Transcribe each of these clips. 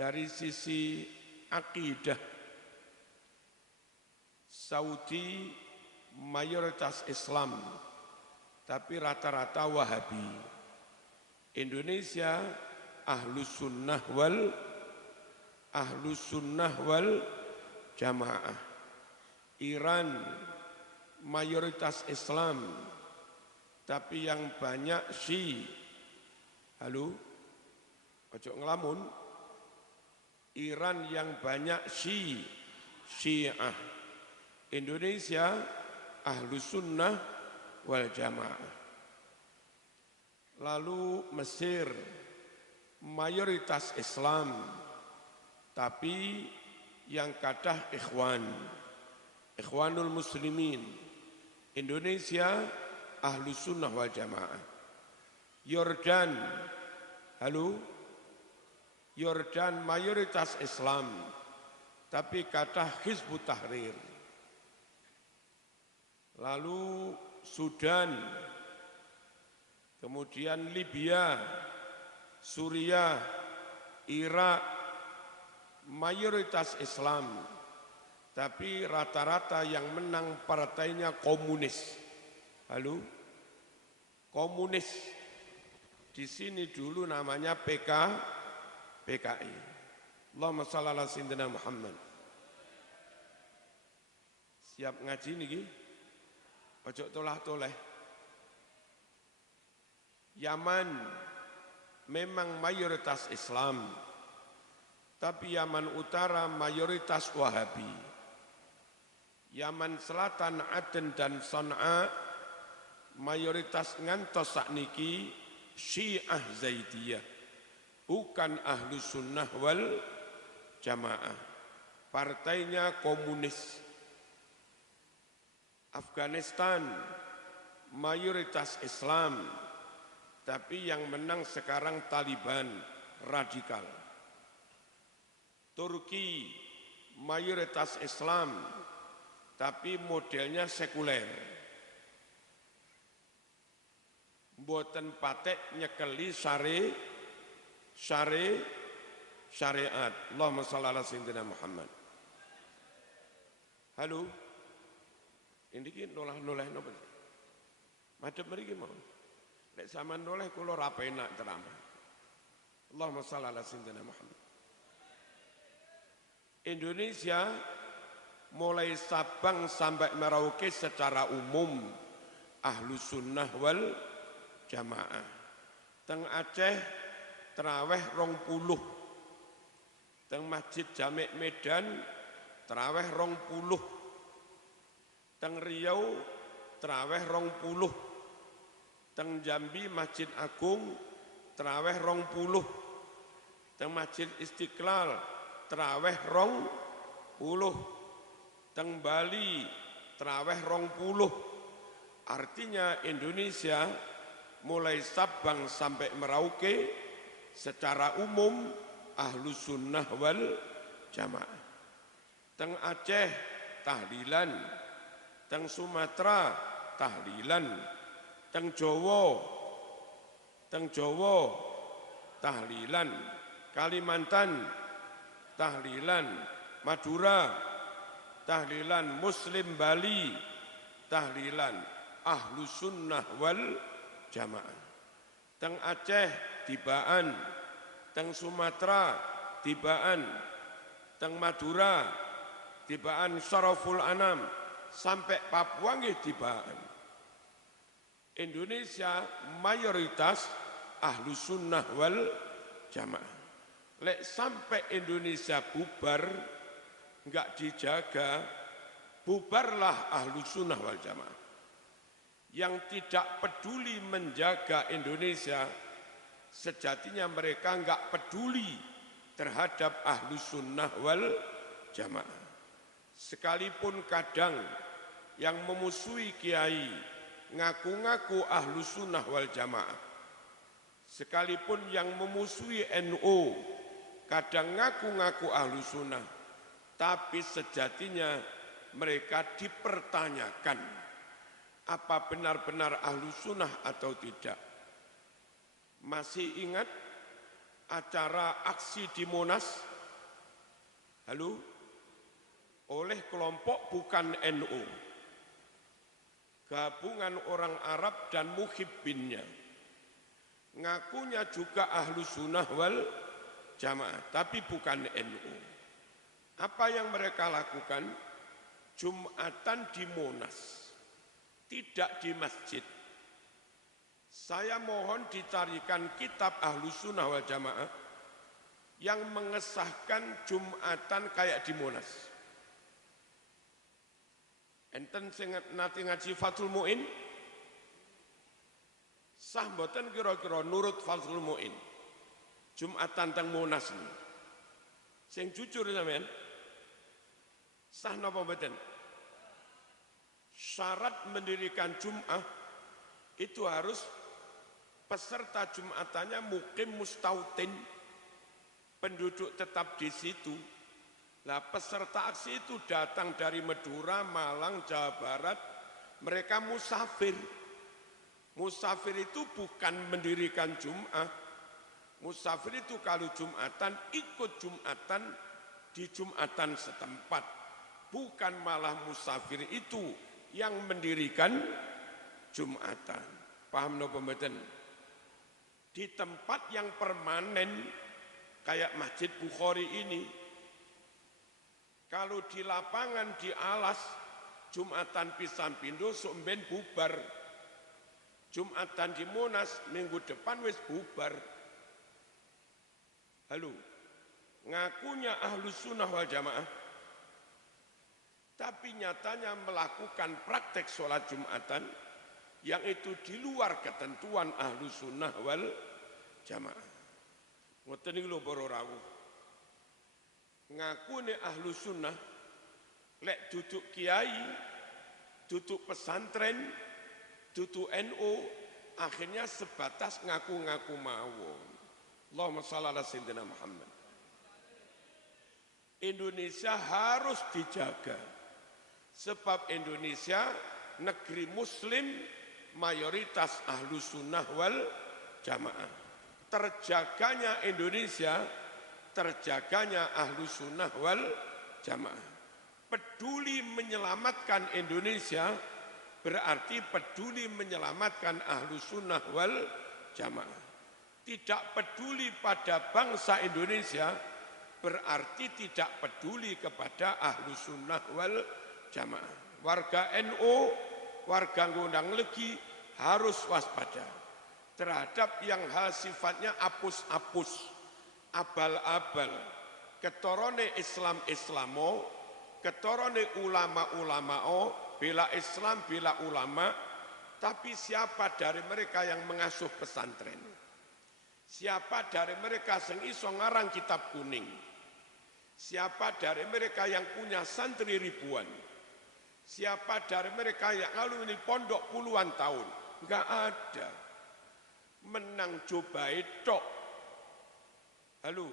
dari sisi akidah, Saudi mayoritas Islam, tapi rata-rata Wahabi. Indonesia Ahlus Sunnah wal Jamaah. Iran mayoritas Islam, tapi yang banyak Halo, ojo ngelamun. Iran yang banyak Syiah. Indonesia Ahlus Sunnah wal Jamaah. Lalu Mesir mayoritas Islam, tapi yang kadah Ikhwanul Muslimin. Indonesia Ahlus Sunnah wal Jamaah. Yordan, Yordan mayoritas Islam, tapi kadah Hizbut Tahrir. Lalu Sudan, kemudian Libya, Suriah, Irak, mayoritas Islam, tapi rata-rata yang menang partainya komunis. Komunis. Di sini dulu namanya PKI. Allahumma shalli ala sayyidina Muhammad. Siap ngaji niki? Ojo tolah-toleh. Yaman memang mayoritas Islam, tapi Yaman Utara mayoritas Wahabi. Yaman Selatan, Aden dan Sana'a mayoritas ngantos sakniki Syiah Zaidiyah, bukan Ahlus Sunnah wal Jamaah. Partainya komunis. Afghanistan mayoritas Islam, tapi yang menang sekarang Taliban radikal. Turki mayoritas Islam, tapi modelnya sekuler. Mboten patek nyekeli syariat. Allahumma shalli ala sayyidina Muhammad. Halo. Ini noleh napa? Madhep mriki mau. Nek sampean noleh kula ra penak ceramah. Allahumma shalli ala sayyidina Muhammad. Indonesia mulai Sabang sampai Merauke secara umum Ahlus Sunnah wal Jamaah. Teng Aceh terawih 20. Teng Masjid Jami' Medan terawih 20. Teng Riau terawih 20. Teng Jambi Masjid Agung terawih 20. Teng Masjid Istiqlal terawih 20. Teng Bali terawih 20. Artinya Indonesia mulai Sabang sampai Merauke secara umum Ahlus Sunnah wal Jamaah. Teng Aceh tahlilan, teng Sumatera tahlilan, teng Jawa tahlilan, Kalimantan tahlilan, Madura tahlilan, Muslim Bali tahlilan, Ahlus Sunnah wal Jamaah. Teng Aceh tibaan, teng Sumatera tibaan, teng Madura tibaan Syaraful Anam, sampai Papua nggih tibaan. Indonesia mayoritas Ahlus Sunnah wal Jamaah. Lek sampai Indonesia bubar, enggak dijaga, bubarlah Ahlus Sunnah wal Jamaah. Yang tidak peduli menjaga Indonesia, sejatinya mereka enggak peduli terhadap Ahlus Sunnah wal Jamaah. Sekalipun kadang yang memusuhi kiai ngaku-ngaku Ahlus Sunnah wal Jamaah, sekalipun yang memusuhi NU kadang ngaku-ngaku Ahlus Sunnah, tapi sejatinya mereka dipertanyakan apa benar-benar Ahlus Sunnah atau tidak. Masih ingat acara aksi di Monas, halo, oleh kelompok bukan NU, gabungan orang Arab dan muhibbinnya, ngakunya juga ahlu sunnah wal jamaah, tapi bukan NU. Apa yang mereka lakukan? Jumatan di Monas, tidak di masjid. Saya mohon dicarikan kitab ahlu sunnah wal jamaah yang mengesahkan Jumatan kayak di Monas. Enten sing nate ngaji Fathul Mu'in, sah mboten kira-kira nurut Fathul Mu'in Jumatan teng Monas ini. Sing jujur sampean, sah napa mboten? Syarat mendirikan Jum'ah itu harus peserta Jumatannya mukim mustautin, penduduk tetap di situ. Nah, peserta aksi itu datang dari Madura, Malang, Jawa Barat, mereka musafir. Musafir itu bukan mendirikan Jum'ah. Musafir itu kalau Jumatan, ikut Jumatan di Jumatan setempat. Bukan malah musafir itu yang mendirikan Jumatan. Paham no pembetan? Di tempat yang permanen, kayak Masjid Bukhari ini, kalau di lapangan, di alas, Jumatan pisan pindo, somben bubar. Jumatan di Monas, minggu depan wis bubar. Halo, ngakunya ahlu sunnah wal jamaah, tapi nyatanya melakukan praktek sholat Jumatan, yang itu di luar ketentuan ahlu sunnah wal jamaah. Ngoten iki lho para rawuh. Ngakune ahlu sunnah, lek duduk kiai, duduk pesantren, duduk NU, akhirnya sebatas ngaku-ngaku mawon. Allahumma shalli ala sayyidina Muhammad. Indonesia harus dijaga, sebab Indonesia negeri muslim, mayoritas ahlu sunnah wal jamaah. Terjaganya Indonesia, terjaganya ahlu sunnah wal jamaah. Peduli menyelamatkan Indonesia berarti peduli menyelamatkan ahlu sunnah wal jamaah. Tidak peduli pada bangsa Indonesia berarti tidak peduli kepada ahlu sunnah wal jamaah. Warga NU, warga Gondang Legi harus waspada terhadap yang hal sifatnya apus-apus, abal-abal, ketorone Islam-Islamo, ketorone ulama-ulamao, bela Islam, bela ulama, tapi siapa dari mereka yang mengasuh pesantren? Siapa dari mereka yang iso ngarang kitab kuning? Siapa dari mereka yang punya santri ribuan? Siapa dari mereka yang alumni pondok puluhan tahun? Enggak ada. Menang coba tok. Halo.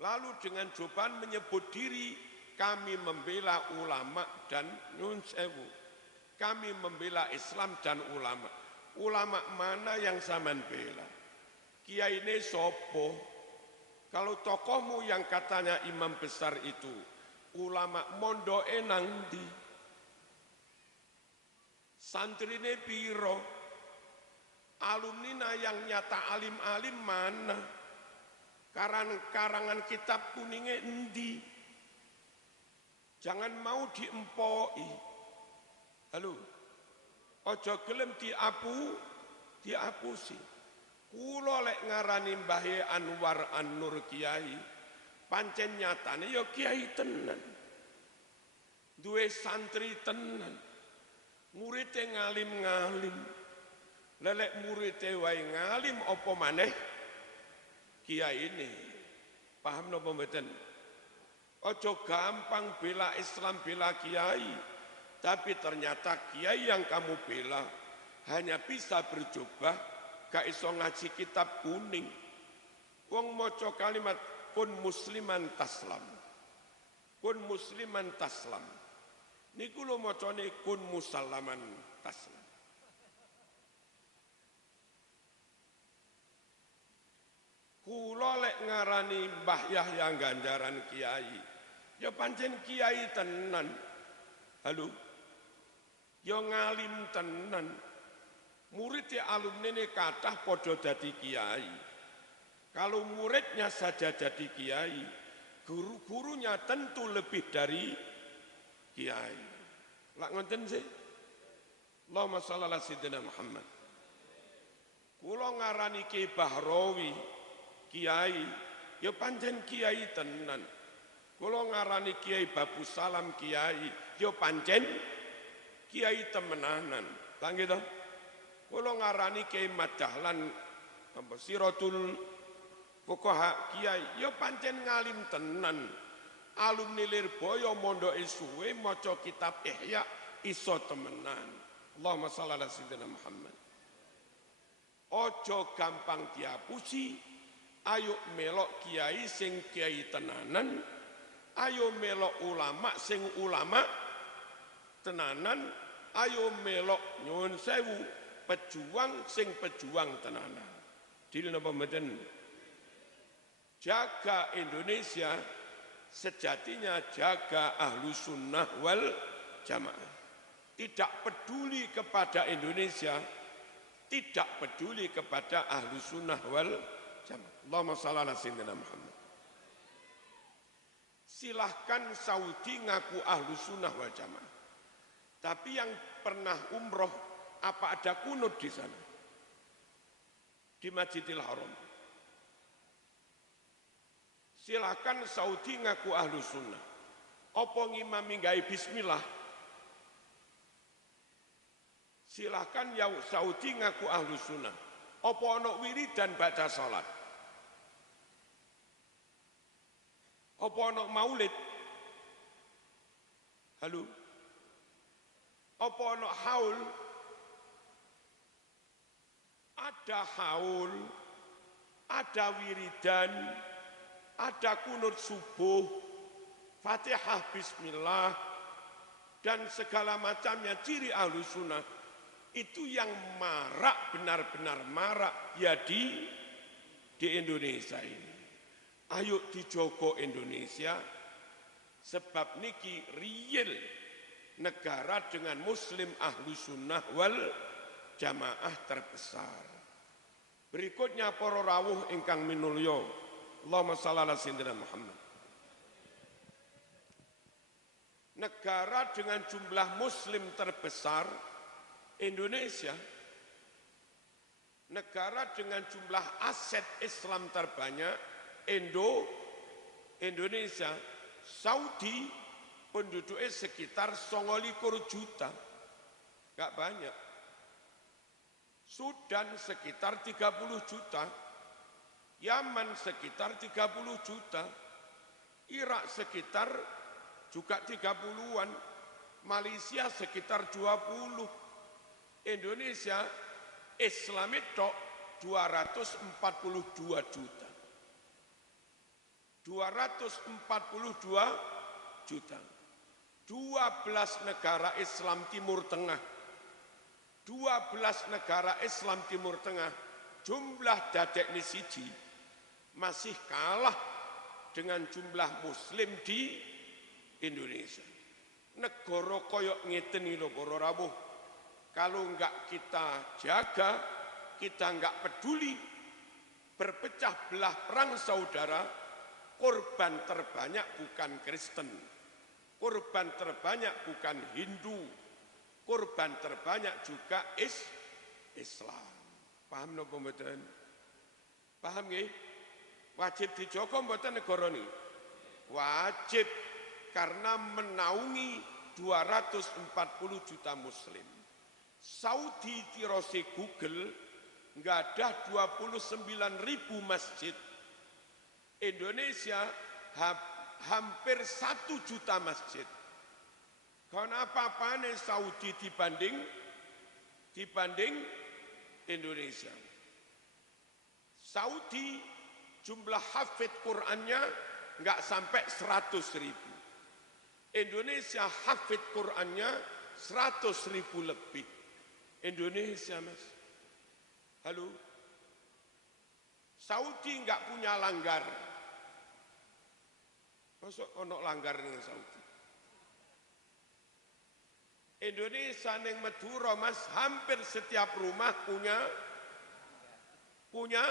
Lalu dengan cobaan menyebut diri, kami membela ulama dan nun sewu. Kami membela Islam dan ulama. Ulama mana yang sampean bela? Kiai ini sopo? Kalau tokohmu yang katanya imam besar itu, ulama mondoke nang ndi? Santrine piro? Alumnina yang nyata alim-alim mana? Karangan kitab kuningnya endi? Jangan mau diempoi. Halo, ojo gelem diapusi. Kulo lek ngarani Mbah Anwar An-Nur Kiai, pancen nyatane ya kiai tenan. Duwe santri tenan. Muridé ngalim-ngalim. Lelek muridé wae ngalim apa maneh kiai ini. Paham napa mboten? Ojo gampang bela Islam, bela kiai, tapi ternyata kiai yang kamu bela hanya bisa berjubah, gak iso ngaji kitab kuning. Wong maca kalimat kun musliman taslam. Kun musliman taslam. Niku lho macane kun musallaman taslam. Kula lek ngarani Mbah Yahya Ganjaran kiai, ya pancen kiai tenan. Halo. Ya ngalim tenan. Murid ya alumni ini kathah padha dadi kiai. Kalau muridnya saja jadi kiai, guru-gurunya tentu lebih dari kiai. Lak ngoten sih. Allahumma shalli ala sayyidina Muhammad. Kula ngarani Ki Bahrawi kiai, ya pancen kiai tenan. Kula ngarani Kiai Babu Salam kiai, ya pancen kiai temenanan. Lah gitu. Kula ngarani Kiai Madahlan Siratul Fuqaha kiai, ya pancen ngalim tenan. Alumni Lirboyo mondoke suwe maca kitab Ihya iso temenan. Allahumma shalli ala sayyidina Muhammad. Ojo gampang diapusi, ayo melok kiai sing kiai tenanan, ayo melok ulama sing ulama tenanan, ayo melok nyuwun sewu pejuang sing pejuang tenanan. Dili napa mboten? Jaga Indonesia sejatinya jaga ahlu sunnah wal jamaah. Tidak peduli kepada Indonesia, tidak peduli kepada ahlu sunnah wal jamaah. Allahumma shalli ala sayyidina Muhammad. Silahkan Saudi ngaku ahlu sunnah wal jamaah. Tapi yang pernah umroh, apa ada kunut di sana? Di Masjidil Haram. Silahkan Saudi ngaku ahlu sunnah. Apa ngimami gawe bismillah? Silahkan ya Saudi ngaku ahlu sunnah. Apa ana wiridan baca salat? Apa ana maulid? Halo? Apa ana haul? Ada haul, ada wiridan, ada kunut subuh, Fatihah bismillah, dan segala macamnya ciri ahlu sunnah. Itu yang marak, benar-benar marak ya di Indonesia ini. Ayo dijogo Indonesia, sebab niki real negara dengan muslim ahlu sunnah wal jamaah terbesar. Berikutnya para rawuh ingkang minulya, Allahumma shalli ala sayyidina Muhammad. Negara dengan jumlah muslim terbesar Indonesia, negara dengan jumlah aset Islam terbanyak Indonesia. Saudi penduduknya sekitar 29 juta, gak banyak. Sudan sekitar 30 juta, Yaman sekitar 30 juta, Irak sekitar juga 30-an, Malaysia sekitar 20, Indonesia Islam itu 242 juta. 242 juta. 12 negara Islam Timur Tengah. 12 negara Islam Timur Tengah. Jumlah dadekne siji masih kalah dengan jumlah muslim di Indonesia. Negara koyok ngeten iki lho para rawuh. Kalau enggak kita jaga, kita enggak peduli, berpecah belah perang saudara, korban terbanyak bukan Kristen, korban terbanyak bukan Hindu, korban terbanyak juga Islam. Paham napa mboten? Paham nggih? Wajib dijaga mboten negara niki? Wajib, karena menaungi 240 juta muslim. Saudi tirose Google nggak ada 29.000 masjid. Indonesia hampir 1 juta masjid. Kenapa apa-apane Saudi dibanding Indonesia? Saudi jumlah hafid Qur'annya nggak sampai 100.000. Indonesia hafid Qur'annya 100.000 lebih. Indonesia mas, halo, Saudi nggak punya langgar. Masuk ono langgar ning Saudi. Indonesia ning Madura Mas, hampir setiap rumah punya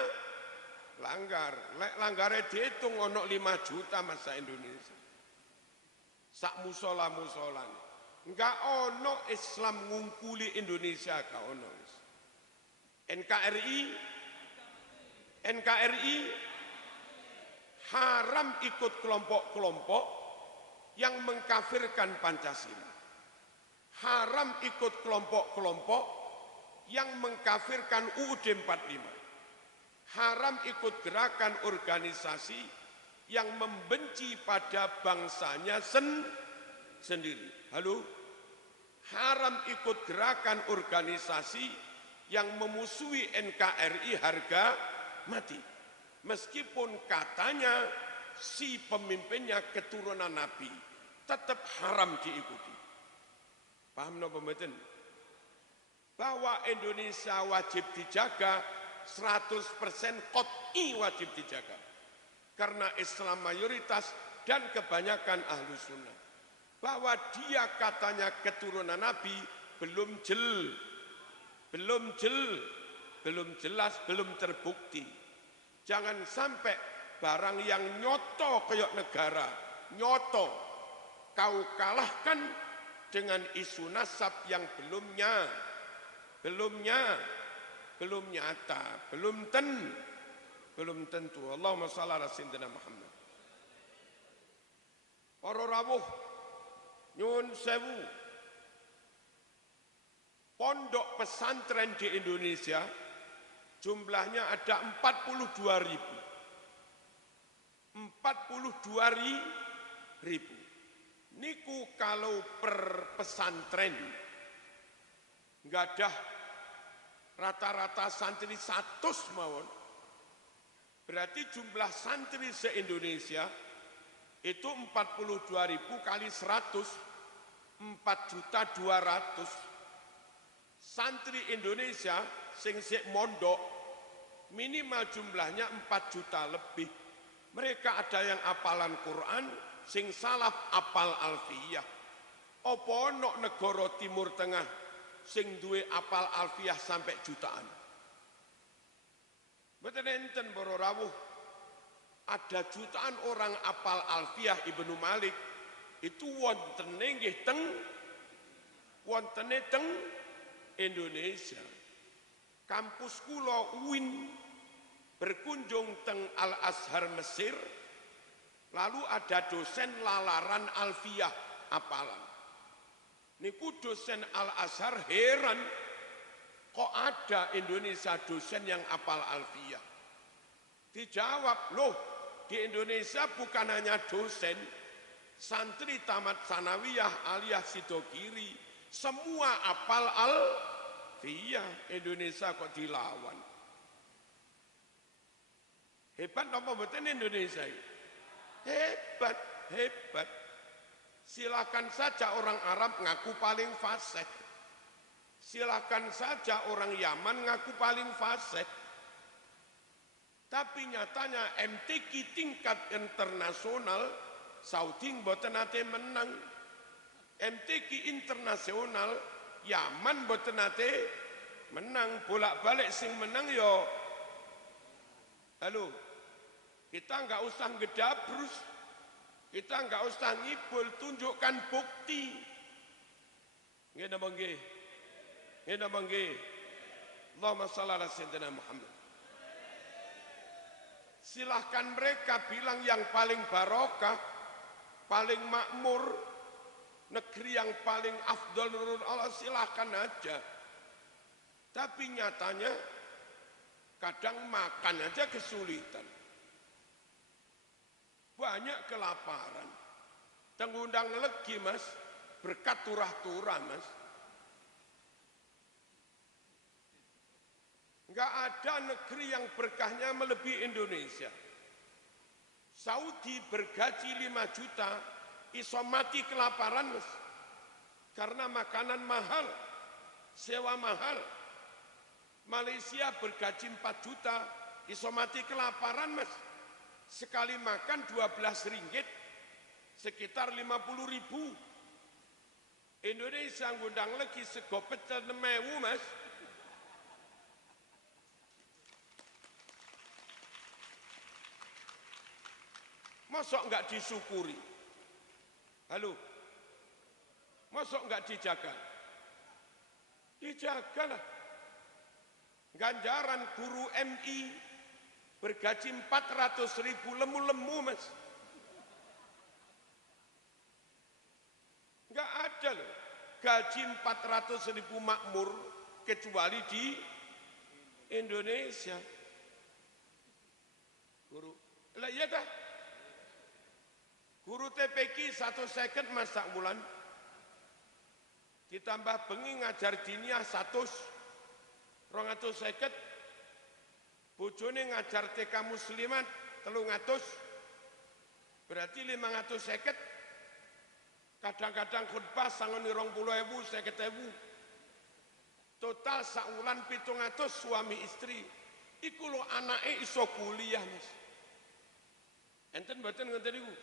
langgar. Lek langgare dihitung ono 5 juta masa Indonesia. Sak musola-musolan. Enggak ono Islam ngungkuli Indonesia ka ono. NKRI haram ikut kelompok-kelompok yang mengkafirkan Pancasila. Haram ikut kelompok-kelompok yang mengkafirkan UUD 45. Haram ikut gerakan organisasi yang membenci pada bangsanya sendiri. Halo? Haram ikut gerakan organisasi yang memusuhi NKRI harga mati. Meskipun katanya si pemimpinnya keturunan Nabi, tetap haram diikuti. Paham no pembetul? Bahwa Indonesia wajib dijaga, 100% qot'i wajib dijaga. Karena Islam mayoritas dan kebanyakan ahlu sunnah. Bahwa dia katanya keturunan Nabi, belum jelas, belum terbukti. Jangan sampai barang yang nyoto kayak negara, nyoto, kau kalahkan dengan isu nasab yang belum nyata, belum tentu. Allahumma shalli ala sayyidina Muhammad. Para rawuh nyuwun sewu. Pondok pesantren di Indonesia jumlahnya ada 42.000. 42.000. Niku kalau per pesantren nggak ada rata-rata santri 100 mawon. Berarti jumlah santri se-Indonesia itu 42.000 kali 100, 4.200.000. Santri Indonesia sing sik mondok minimal jumlahnya 4 juta lebih. Mereka ada yang apalan Quran, sing salaf apal alfiyah. Apa ono negara Timur Tengah sing duwe apal alfiyah sampai jutaan? Mboten enten para rawuh. Ada jutaan orang apal alfiyah Ibnu Malik itu wontene nggih teng Indonesia. Kampus kula UIN berkunjung teng Al-Azhar Mesir, lalu ada dosen lalaran alfiyah apalan. Niku dosen Al-Azhar heran, kok ada Indonesia dosen yang apal alfiyah. Dijawab, loh di Indonesia bukan hanya dosen, santri tamat sanawiyah alias sidokiri, semua apal alfiyah. Indonesia kok dilawan. Hebat apa mboten Indonesia? Hebat. Silakan saja orang Arab ngaku paling fasih. Silakan saja orang Yaman ngaku paling fasih. Tapi nyatanya MTQ tingkat internasional Saudi mboten nate menang. MTQ internasional Yaman mboten nate menang, bolak-balik sing menang yo. Halo, kita nggak usah ngedabrus, kita nggak usah ngibul, tunjukkan bukti. Nggih napa nggih? Nggih napa nggih? Allahumma shalli ala sayyidina Muhammad. Silahkan mereka bilang yang paling barokah, paling makmur, negeri yang paling afdal menurut Allah, silahkan aja. Tapi nyatanya kadang makan aja kesulitan. Banyak kelaparan. Tengundang legi mas, berkat turah-turah mas. Enggak ada negeri yang berkahnya melebihi Indonesia. Saudi bergaji 5 juta, iso mati kelaparan mas. Karena makanan mahal, sewa mahal. Malaysia bergaji 4 juta, iso mati kelaparan mas. Sekali makan 12 ringgit, sekitar 50.000. Indonesia ngundang lagi sego pecel 6.000 mas. Mosok nggak disyukuri? Halo, mosok nggak dijaga? Dijagalah. Ganjaran guru MI bergaji 400.000 lemu-lemu mas. Nggak ada loh gaji 400.000 makmur kecuali di Indonesia. Guru, lah iya dah. Guru TPQ 1 second mas sak bulan. Ditambah bengi ngajar diniyah 100, 200 second. Bojone ngajar TK muslimat 300, berarti 500 second. Kadang-kadang khutbah sangoni 20.000, 50.000. Total saulan 700 suami istri. Iku lo anake iso kuliah mas. Enten mboten ngoten niku.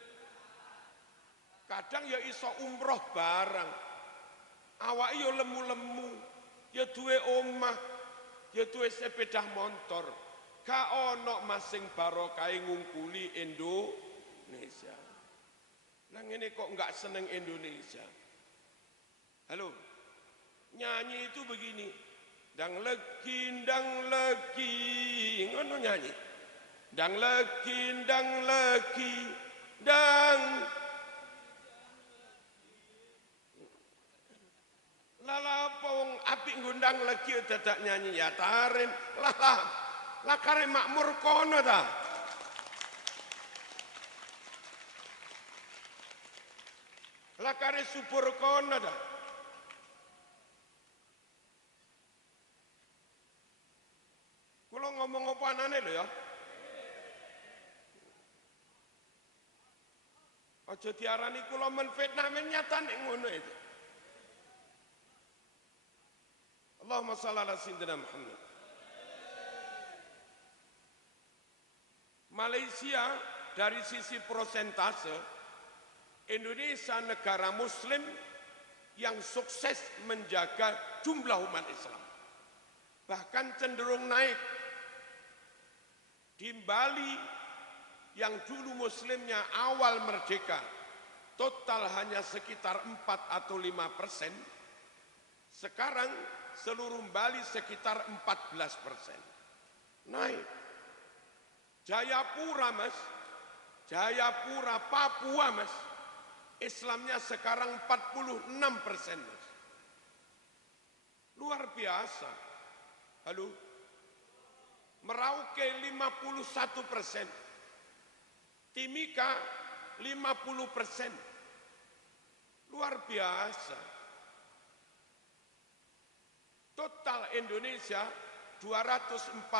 Kadang ya iso umroh barang. Awake ya lemu-lemu, ya duwe omah, ya duwe sepeda motor. Ka ono masing barokahe ngungkuli Indonesia. Nang ini kok enggak seneng Indonesia? Halo, nyanyi itu begini, dang legi, ngono nyanyi, dang legi, dang lala wong apik ngundang legi dadak nyanyi ya tarim lah kare makmur kono ta. Lah kare subur kono ta. Kula ngomong apa anane lho ya. Aja diarani kula menfitnah nyatane ngono itu. Allahumma shalli ala sayyidina Muhammad. Malaysia dari sisi persentase, Indonesia negara muslim yang sukses menjaga jumlah umat Islam. Bahkan cenderung naik. Di Bali yang dulu muslimnya awal merdeka, total hanya sekitar 4 atau 5%. Sekarang seluruh Bali sekitar 14%. Naik. Jayapura mas, Jayapura, Papua mas, Islamnya sekarang 46% mas. Luar biasa. Halo, Merauke 51%, Timika 50%. Luar biasa. Total Indonesia 242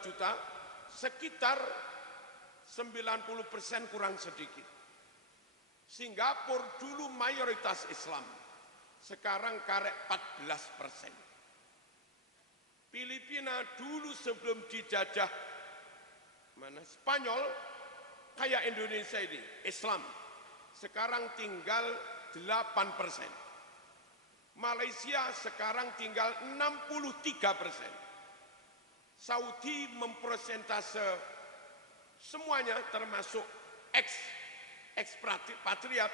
juta, sekitar 90% kurang sedikit. Singapura dulu mayoritas Islam, sekarang karek 14%. Filipina dulu sebelum dijajah Spanyol kayak Indonesia ini Islam, sekarang tinggal 8%. Malaysia sekarang tinggal 63%. Saudi mempresentase semuanya termasuk ekspatriat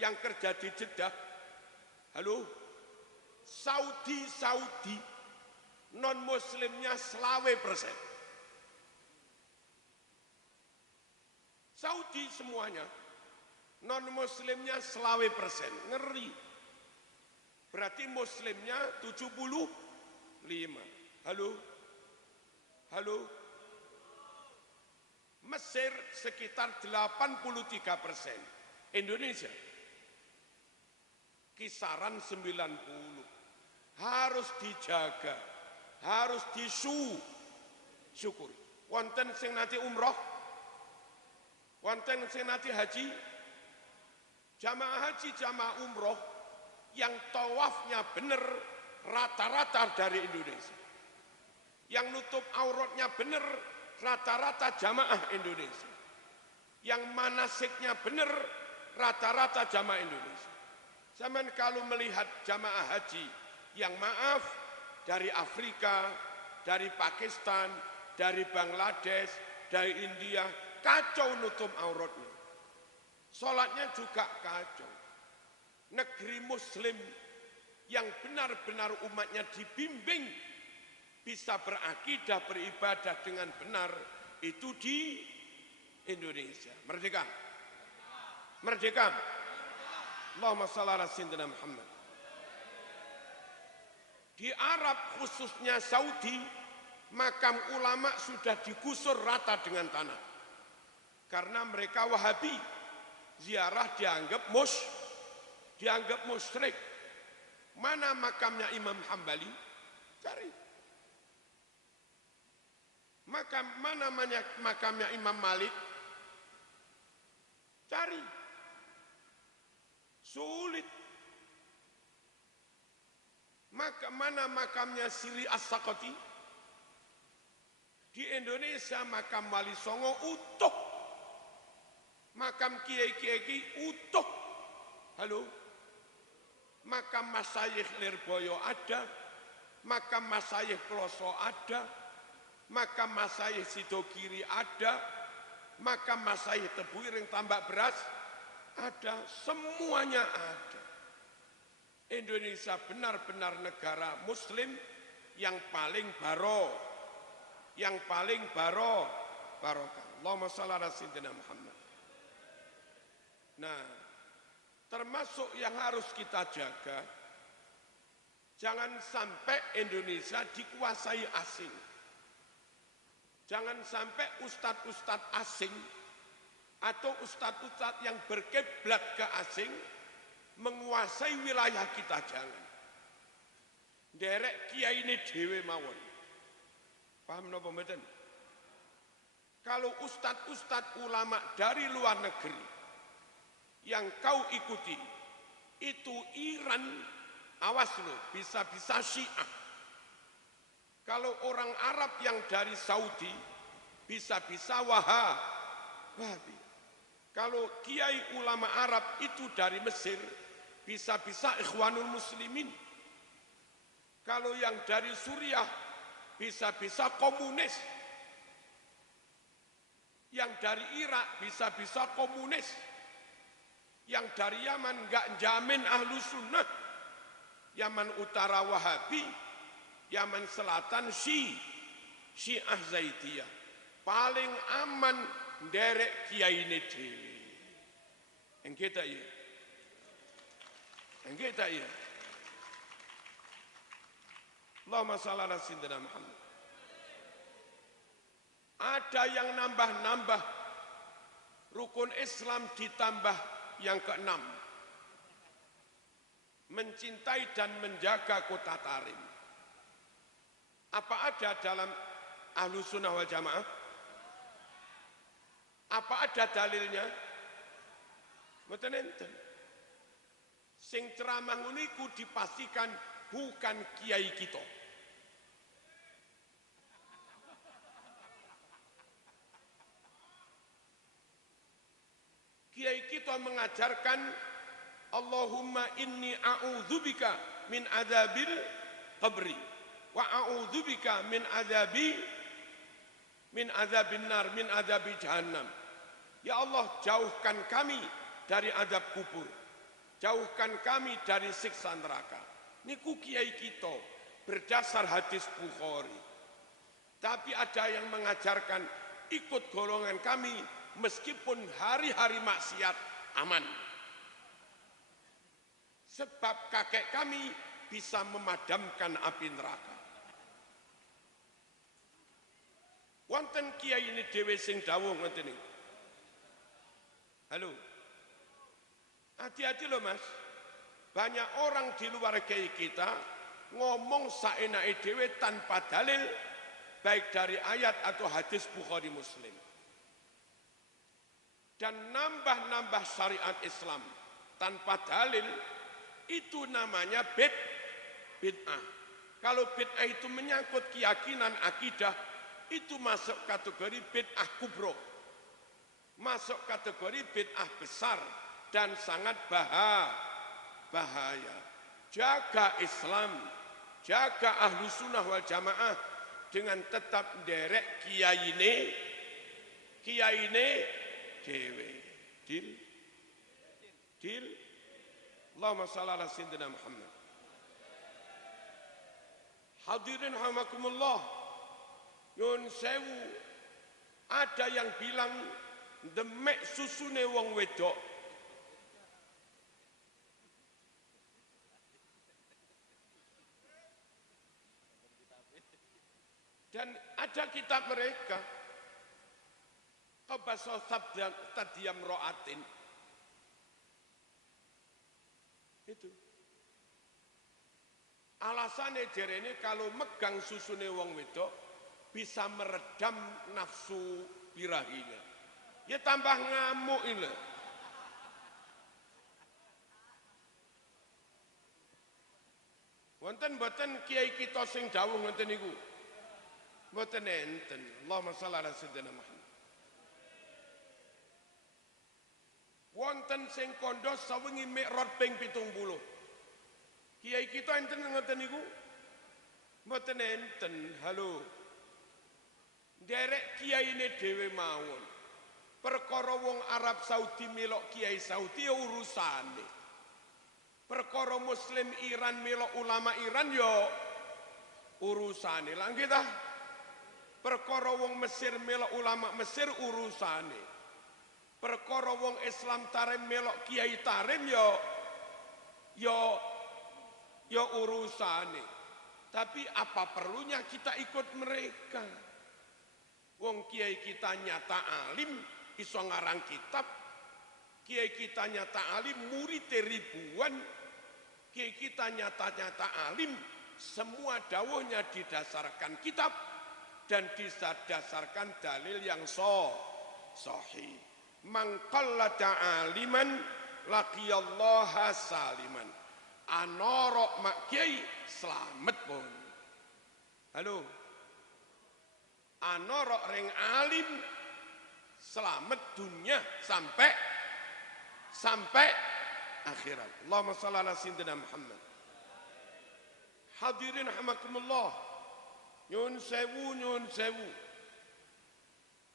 yang kerja di Jeddah. Halo, Saudi non muslimnya 20%. Saudi semuanya non muslimnya 20%. Ngeri. Berarti muslimnya 75. Halo. Mesir sekitar 83%. Indonesia kisaran 90. Harus dijaga, harus disyukuri. Wonten sing nanti umroh, wonten sing nanti haji. Jamaah haji, jamaah umroh yang tawafnya benar rata-rata dari Indonesia. Yang nutup auratnya benar rata-rata jamaah Indonesia. Yang manasiknya benar rata-rata jamaah Indonesia. Zaman kalau melihat jamaah haji yang maaf dari Afrika, dari Pakistan, dari Bangladesh, dari India, kacau nutup auratnya. Sholatnya juga kacau. Negeri Muslim yang benar-benar umatnya dibimbing bisa berakidah, beribadah dengan benar, itu di Indonesia. Merdeka. Merdeka. Allahumma shalli ala sayyidina Muhammad. Di Arab khususnya Saudi, makam ulama sudah digusur rata dengan tanah. Karena mereka Wahabi, ziarah dianggap musyrik. Mana makamnya Imam Hambali? Cari. Mana makamnya Imam Malik? Cari. Sulit. Mana makamnya Siri As-Sakoti? Di Indonesia makam Wali Songo utuh. Makam kiai-kiai utuh. Halo? Makam Masyayikh Lirboyo ada, makam Masyayikh Kloso ada, makam Masyayikh Sidogiri ada, makam Masyayikh Tebuireng Tambak Beras ada, semuanya ada. Indonesia benar-benar negara Muslim yang paling barokah. Allahumma shalli ala sayyidina Muhammad. Nah, termasuk yang harus kita jaga, jangan sampai Indonesia dikuasai asing. Jangan sampai ustadz-ustadz asing atau ustadz-ustadz yang berkiblat ke asing menguasai wilayah kita, jangan. Derek kiai ini dhewe mawon. Paham napa mboten? Kalau ustadz-ustadz ulama dari luar negeri yang kau ikuti itu Iran, awas loh, bisa-bisa Syiah. Kalau orang Arab yang dari Saudi bisa-bisa Wahabi. Kalau kiai ulama Arab itu dari Mesir bisa-bisa Ikhwanul Muslimin. Kalau yang dari Suriah bisa-bisa komunis. Yang dari Irak bisa-bisa komunis. Yang dari Yaman enggak jamin ahlu sunnah. Yaman utara Wahabi, Yaman selatan Syiah Zaidiyah. Paling aman derek kiai ini dhewe. Engke tak ya? Engke tak ya? Allahumma shalli ala sayyidina Muhammad. Ada yang nambah-nambah rukun Islam ditambah yang keenam, mencintai dan menjaga kota Tarim. Apa ada dalam Ahlus Sunnah wal Jamaah? Apa ada dalilnya? Mboten enten. Sing ceramah niku dipastikan bukan kiai kita. Kiai kita mengajarkan Allahumma inni a'udzubika min adzabil qabri wa a'udzubika min adzabin nar, min adzabi jahannam. Ya Allah, jauhkan kami dari azab kubur. Jauhkan kami dari siksa neraka. Niku kiai kita berdasar hadis Bukhari. Tapi ada yang mengajarkan ikut golongan kami meskipun hari-hari maksiat aman. Sebab kakek kami bisa memadamkan api neraka. Wonten kiai ini dhewe sing dawuh ngoten niku. Halo. Hati-hati loh Mas. Banyak orang di luar kiai kita ngomong saenake dhewe tanpa dalil, baik dari ayat atau hadis Bukhari Muslim. Dan nambah-nambah syariat Islam tanpa dalil, itu namanya bid'ah. Kalau bid'ah itu menyangkut keyakinan akidah, itu masuk kategori bid'ah kubro. Masuk kategori bid'ah besar dan sangat bahaya. Jaga Islam, jaga ahlu sunnah wal jamaah dengan tetap derek kiyaine dewe. Dil. Allahumma shalli ala sayyidina Muhammad. Hadirin rahimakumullah. Nyun sewu, ada yang bilang demek susune wong wedok. Dan ada kitab mereka Qabasa tadiyam ro'atin itu alasannya jerene kalau megang susune wong wedok bisa meredam nafsu birahinya, ya tambah ngamuk ini. Wonten boten kiai kita sing dawuh ngoten niku? Mboten enten. Allahumma shalli ala sayyidina Muhammad. Wonten sing kandha sawengi mikrot ping 70. Kiai kita enten ngoten niku? Mboten enten. Halo. Derek kiyaine dhewe mawon. Perkara wong Arab Saudi melok kiai Saudi ya urusane. Perkara muslim Iran melok ulama Iran ya urusane. Lah nggih ta? Perkara wong Mesir melok ulama Mesir urusane. Perkara wong Islam tarim melok kiai tarim ya urusane. Tapi apa perlunya kita ikut mereka? Wong kiai kita nyata alim iso ngarang kitab. Kiai kita nyata alim murid ribuan. Kiai kita nyata alim semua dawuhnya didasarkan kitab dan didasarkan dalil yang sahih. Man qallata aliman laqiyallaha saliman. Anorok mak kiai selamat pun. Halo. Anorok ring alim selamat dunia sampai akhirat. Allahumma shalli ala sayyidina Muhammad. Hadirin rahimakumullah. Nyun sewu.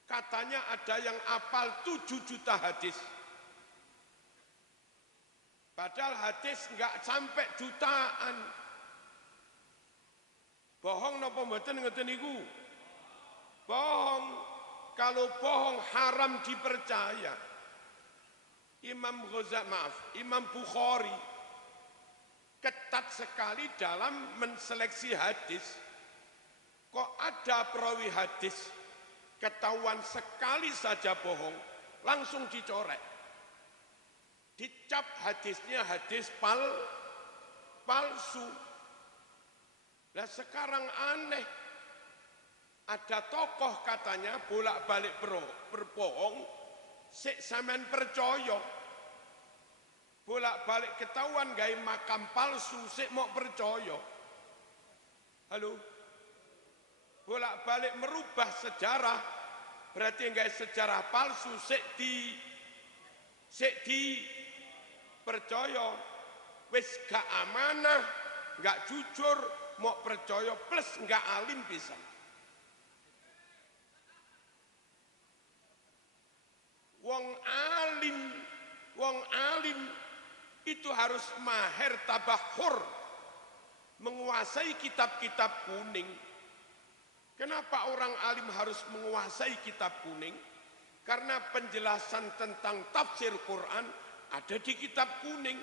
Katanya ada yang apal 7 juta hadis. Padahal hadis enggak sampai jutaan. Bohong napa mboten ngoten niku? Bohong. Kalau bohong haram dipercaya. Imam Bukhari ketat sekali dalam menseleksi hadis. Kok ada perawi hadis ketahuan sekali saja bohong, langsung dicorek. Dicap hadisnya hadis palsu. Nah sekarang aneh, ada tokoh katanya bolak-balik berbohong, sik sampean percaya. Bolak-balik ketahuan gawe makam palsu, sik mau percaya. Halo? Bolak-balik merubah sejarah, berarti gawe sejarah palsu, sik di percaya. Wis gak amanah, gak jujur, mau percaya plus gak alim pisan. Wong alim itu harus mahir tabahur, menguasai kitab-kitab kuning. Kenapa orang alim harus menguasai kitab kuning? Karena penjelasan tentang tafsir Quran ada di kitab kuning.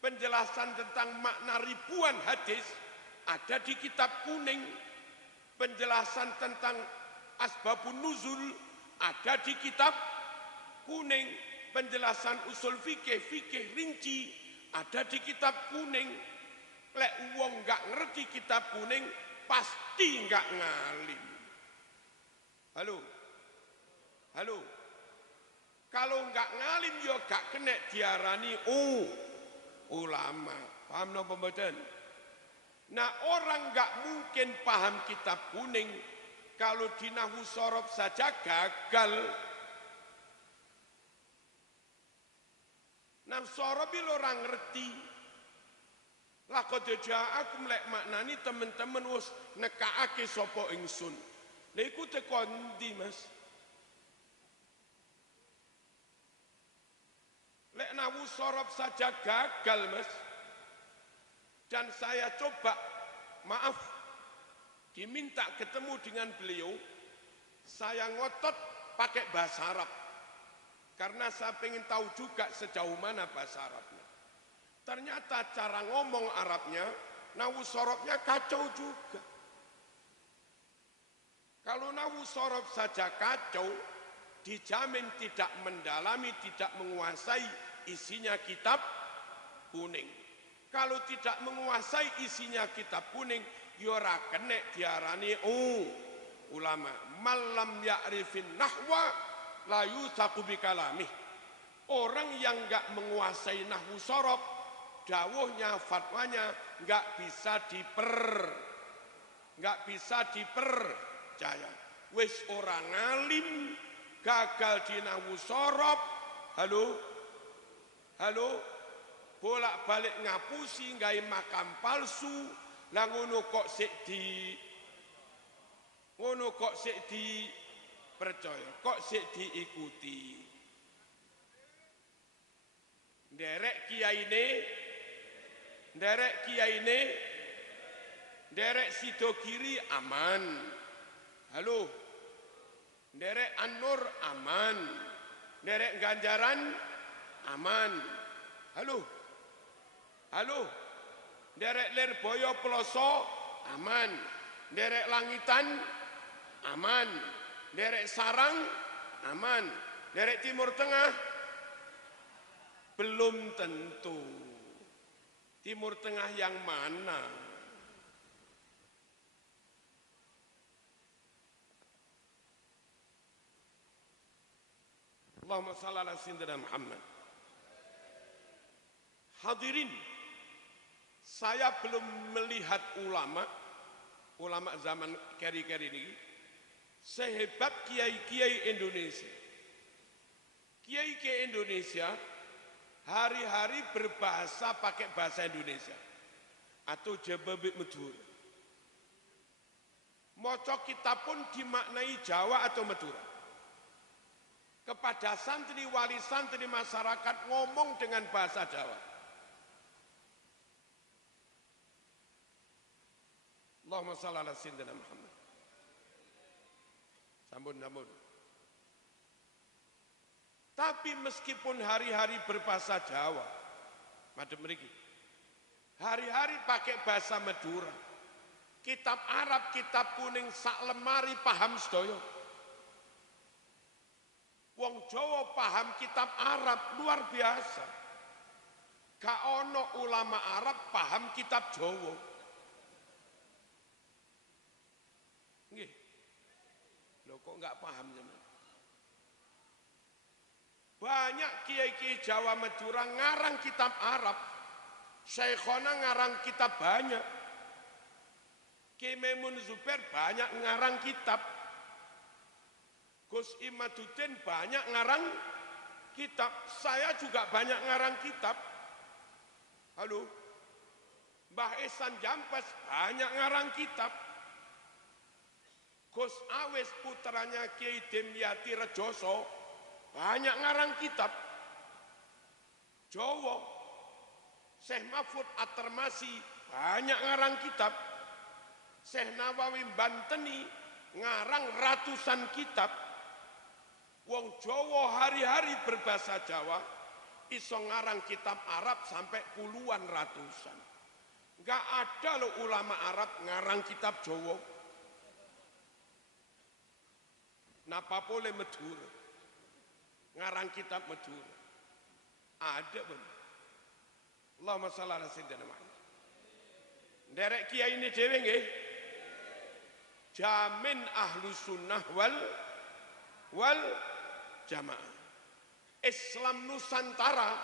Penjelasan tentang makna ribuan hadis ada di kitab kuning. Penjelasan tentang asbabun nuzul ada di kitab kuning. Penjelasan usul fikih rinci ada di kitab kuning. Lek wong nggak ngerti kitab kuning pasti nggak ngalim. Halo. Kalau nggak ngalim yo gak kena diarani ulama. Paham napa mboten? Nah orang nggak mungkin paham kitab kuning kalau di nahwu sorof saja gagal. Nah sorof itu orang ngerti. Lah kau aku melek maknani teman-teman us nekaake sopo ingsun. Lah iku teko ndi Mas? Lek nahwu sorof saja gagal Mas. Dan saya coba, maaf, diminta ketemu dengan beliau, saya ngotot pakai bahasa Arab. Karena saya ingin tahu juga sejauh mana bahasa Arabnya. Ternyata cara ngomong Arabnya, nahwu sorofnya kacau juga. Kalau nahwu sorof saja kacau, dijamin tidak mendalami, tidak menguasai isinya kitab kuning. Kalau tidak menguasai isinya kitab kuning, yora kenek diarani ulama. Malam ya'rifin nahwa la yusaku bikalamih. Orang yang enggak menguasai nahwu sorof, dawuhnya, fatwanya enggak bisa dipercaya. Wis orang alim, gagal di nahwu sorof. Halo, bolak-balik ngapusi nggawe makam palsu, lah ngono kok sik dipercaya, kok sik diikuti. Nderek kiyaine, nderek sido kiri aman. Halo, nderek An-Nur aman, nderek Ganjaran aman. Halo, nderek Lirboyo Ploso aman, nderek Langitan aman, nderek Sarang aman, nderek Timur Tengah belum tentu. Timur Tengah yang mana? Allahumma shalli ala sayyidina Muhammad. Hadirin, saya belum melihat ulama zaman keri-keri ini sehebat kiai-kiai Indonesia. Kiai-kiai Indonesia hari-hari berbahasa pakai bahasa Indonesia atau Jababik Madura. Moco kitab pun dimaknai Jawa atau Madura. Kepada santri wali santri masyarakat ngomong dengan bahasa Jawa. Allahumma shalli ala sayyidina Muhammad. Sampun. Tapi meskipun hari-hari berbahasa Jawa, madem mriki, hari-hari pakai bahasa Madura, kitab Arab, kitab kuning sak lemari paham sedaya. Wong Jawa paham kitab Arab luar biasa. Gak ono ulama Arab paham kitab Jawa. Nggih. Lho kok enggak paham zaman. Banyak kiai-kiai Jawa Madura ngarang kitab Arab. Syekhona ngarang kitab banyak. Ki Maimun Zubair banyak ngarang kitab. Gus Imaduddin banyak ngarang kitab. Saya juga banyak ngarang kitab. Halo. Mbah Ihsan Jampes banyak ngarang kitab. Gus Awes putranya Kiai Demyati Rejoso banyak ngarang kitab. Jawa, Syekh Mahfud At-Termasi banyak ngarang kitab. Syekh Nawawi Banteni ngarang ratusan kitab. Wong Jawa hari-hari berbahasa Jawa iso ngarang kitab Arab sampai puluhan ratusan. Enggak ada loh ulama Arab ngarang kitab Jawa. Napa boleh Madura ngarang kitab Madura ada pun. Allahumma shalli ala sayyidina Muhammad. Nderek kiai ini dhewe nggih jamin ahlu sunnah wal jamaah. Islam Nusantara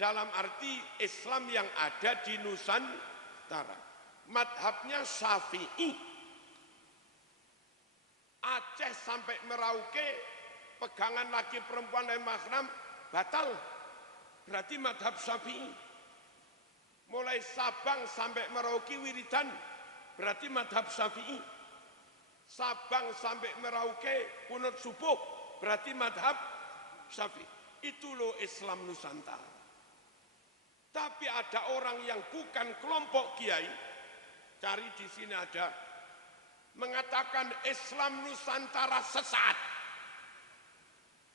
dalam arti Islam yang ada di Nusantara. madhabnya Syafi'i. Aceh sampai Merauke, pegangan laki perempuan dan mahram batal, berarti madhab Syafi'i. Mulai Sabang sampai Merauke wiridan, berarti madhab Syafi'i. Sabang sampai Merauke kunut subuh, berarti madhab Syafi'i. Itu loh Islam Nusantara. Tapi ada orang yang bukan kelompok kiai, cari di sini ada, mengatakan Islam Nusantara sesat,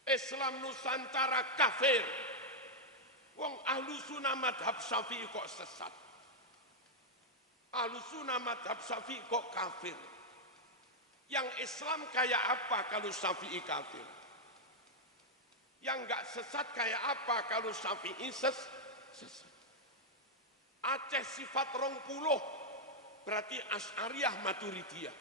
Islam Nusantara kafir. Wong ahlu sunnah madhab Syafi'i kok sesat, ahlu sunnah madhab Syafi'i kok kafir. Yang Islam kayak apa kalau Syafi'i kafir? Yang enggak sesat kayak apa kalau Syafi'i sesat? Aceh sifat 20, berarti Asy'ariyah Maturidiyah.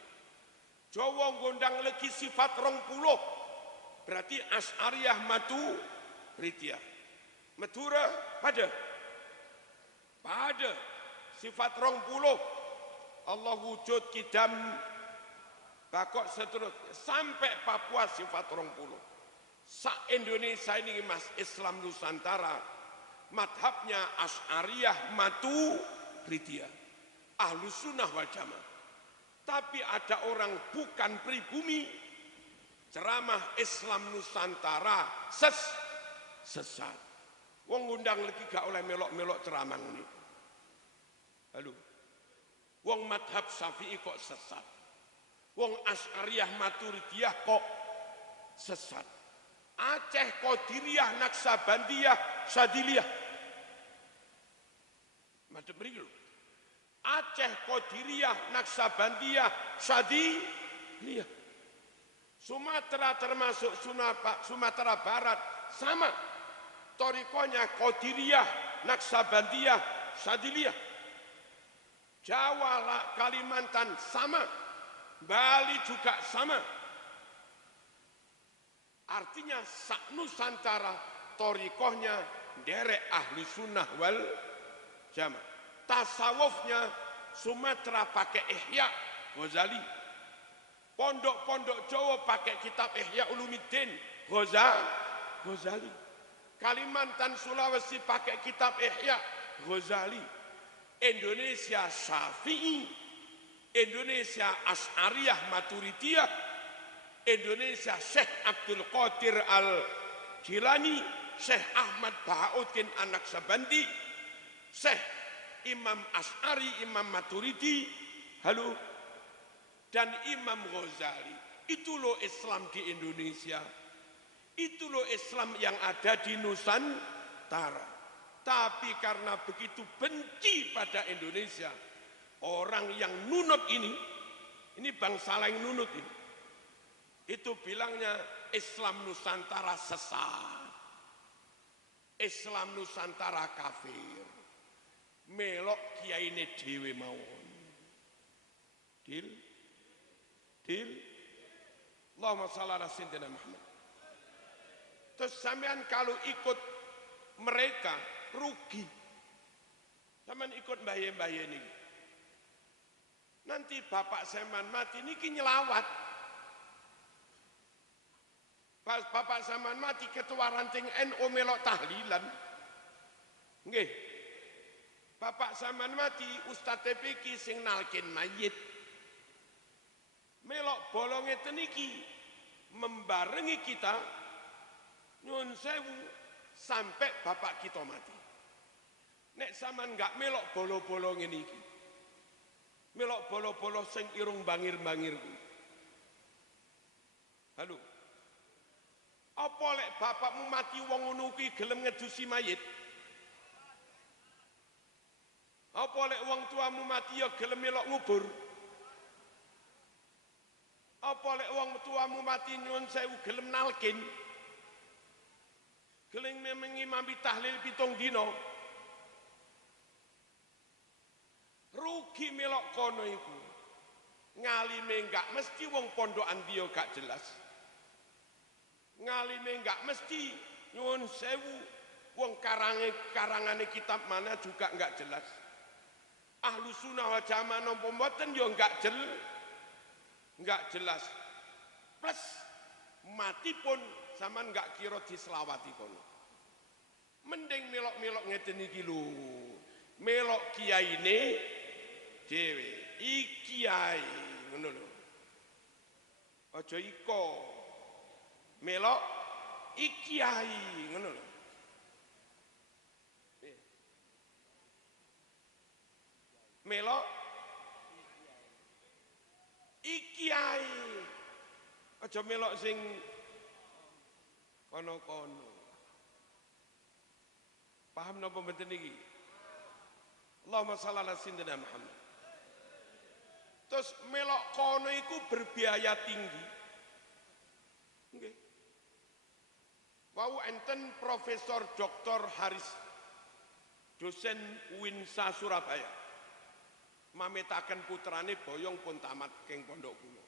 Jawa gondang legi sifat 20, berarti Asy'ariyah Maturidiyah. Madura pada sifat 20, Allah wujud kidam bakok seterusnya sampai Papua sifat 20. Sa Indonesia ini mas Islam Nusantara madhabnya Asy'ariyah Maturidiyah, ahlu sunnah wal jamaah. Tapi ada orang bukan pribumi ceramah Islam Nusantara sesat. Wong ngundang lagi gak oleh melok-melok ceramah ini. Halo, wong madhab Syafi'i kok sesat, wong Asy'ariyah Maturidiyah kok sesat. Aceh Qadiriyah Naksabandiyah Syadiliyah madhab mriki lho. Aceh Qadiriyah Naksabandiyah Syadiliyah. Sumatera termasuk Sumatera Barat sama, torikonya Qadiriyah Naksabandiyah Syadiliyah. Jawa Kalimantan sama, Bali juga sama. Artinya Nusantara torikohnya derek ahli sunnah wal jamaah. Tasawufnya Sumatera pakai Ihya Ghazali, pondok-pondok Jawa pakai kitab Ihya Ulumuddin Ghazali, Kalimantan Sulawesi pakai kitab Ihya Ghazali. Indonesia Syafi'i, Indonesia Asy'ariyah Maturidiyah, Indonesia Syekh Abdul Qadir Al-Jilani, Syekh Ahmad Bahauddin An-Naksabandi, Syekh Imam Asy'ari, Imam Maturidi, halo, dan Imam Ghazali. Itu loh Islam di Indonesia. Itu loh Islam yang ada di Nusantara. Tapi karena begitu benci pada Indonesia, orang yang nunut ini bangsa lain nunut ini, itu bilangnya Islam Nusantara sesat, Islam Nusantara kafir, melok kiyaine dhewe mawon. Deal? Allahumma shalli ala sayyidina Muhammad. Terus sampean kalau ikut mereka rugi. Sampean ikut mbahye-mbahye niki. Nanti bapak sampean mati niki nyelawat. Pas bapak sampean mati ketua ranting NU melok tahlilan. Nggih. Bapak sampean mati Ustaz TPQ sing nalkin mayit. Melok bolonge teniki membarengi kita nyun sewu sampai bapak kita mati. Nek sampean enggak melok bolo-bolo ngene iki, melok bolo-bolo sing irung bangir-bangir kuwi. Halo, apa lek bapakmu mati wong ngono kuwi gelem ngedusi mayit? Apa lek wong tuamu mati ya gelem melok ngubur? Apa lek wong tuamu mati nyuwun sewu gelem nalkin? Gelem mengimami tahlil 7 dina. Rugi melok kono iku. Ngalime enggak mesti wong pondokan dia gak jelas. Ngalime enggak mesti nyuwun sewu wong karangane kitab mana juga enggak jelas. Ahlu sunnah wal jamaah napa mboten yo enggak jelas. Plus mati pun sampean enggak kira diselawati kono. Mending melok-melok ngeten iki lho. Melok kiyaine dhewe. Iki ae ngono lho. Aja iko. Melok iki ae ngono lho. Melok iki ae. Aja melok sing kono-kono. Paham napa mboten iki? Allahumma shalli ala sayyidina Muhammad. Terus melok kono iku berbiaya tinggi. Nggih. Wau enten Profesor Dr. Haris dosen UINSA Surabaya. Mametaken putrane boyong pun tamat keng pondok kula.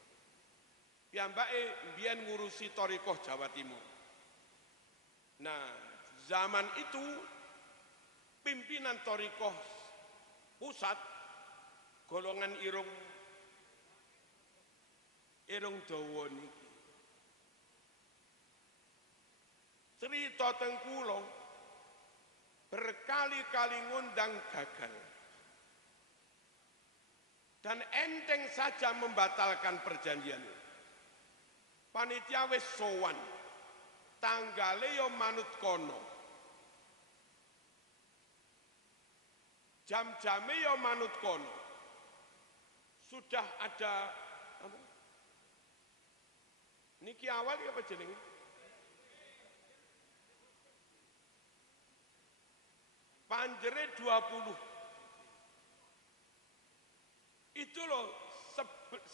Piyambake mbiyen ngurusi Thariqah Jawa Timur. Nah, zaman itu pimpinan Thariqah pusat golongan irung dawa niki. Cerita teng kula berkali-kali ngundang gagal. Dan enteng saja membatalkan perjanjian. Panitia wis sowan. Tanggale yo manut kono. Jam-jame yo manut kono. Sudah ada apa? Niki awal ya apa jenenge? Panjere 20. Itu loh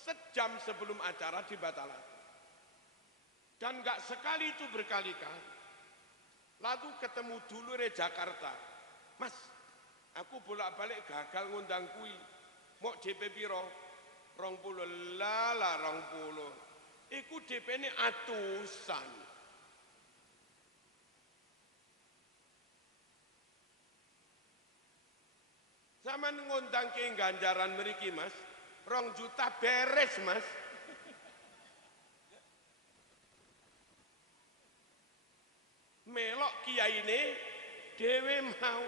sejam sebelum acara dibatalkan. Dan enggak sekali itu berkali-kali. Lalu ketemu dulure Jakarta. Mas, aku bolak-balik gagal ngundang kui. Mau DP piro? 20 lala 20. Iku DP ini atusan. Zaman ngundang ke Ganjaran mriki Mas, 2 juta beres Mas. Melok kiyaine dhewe mau.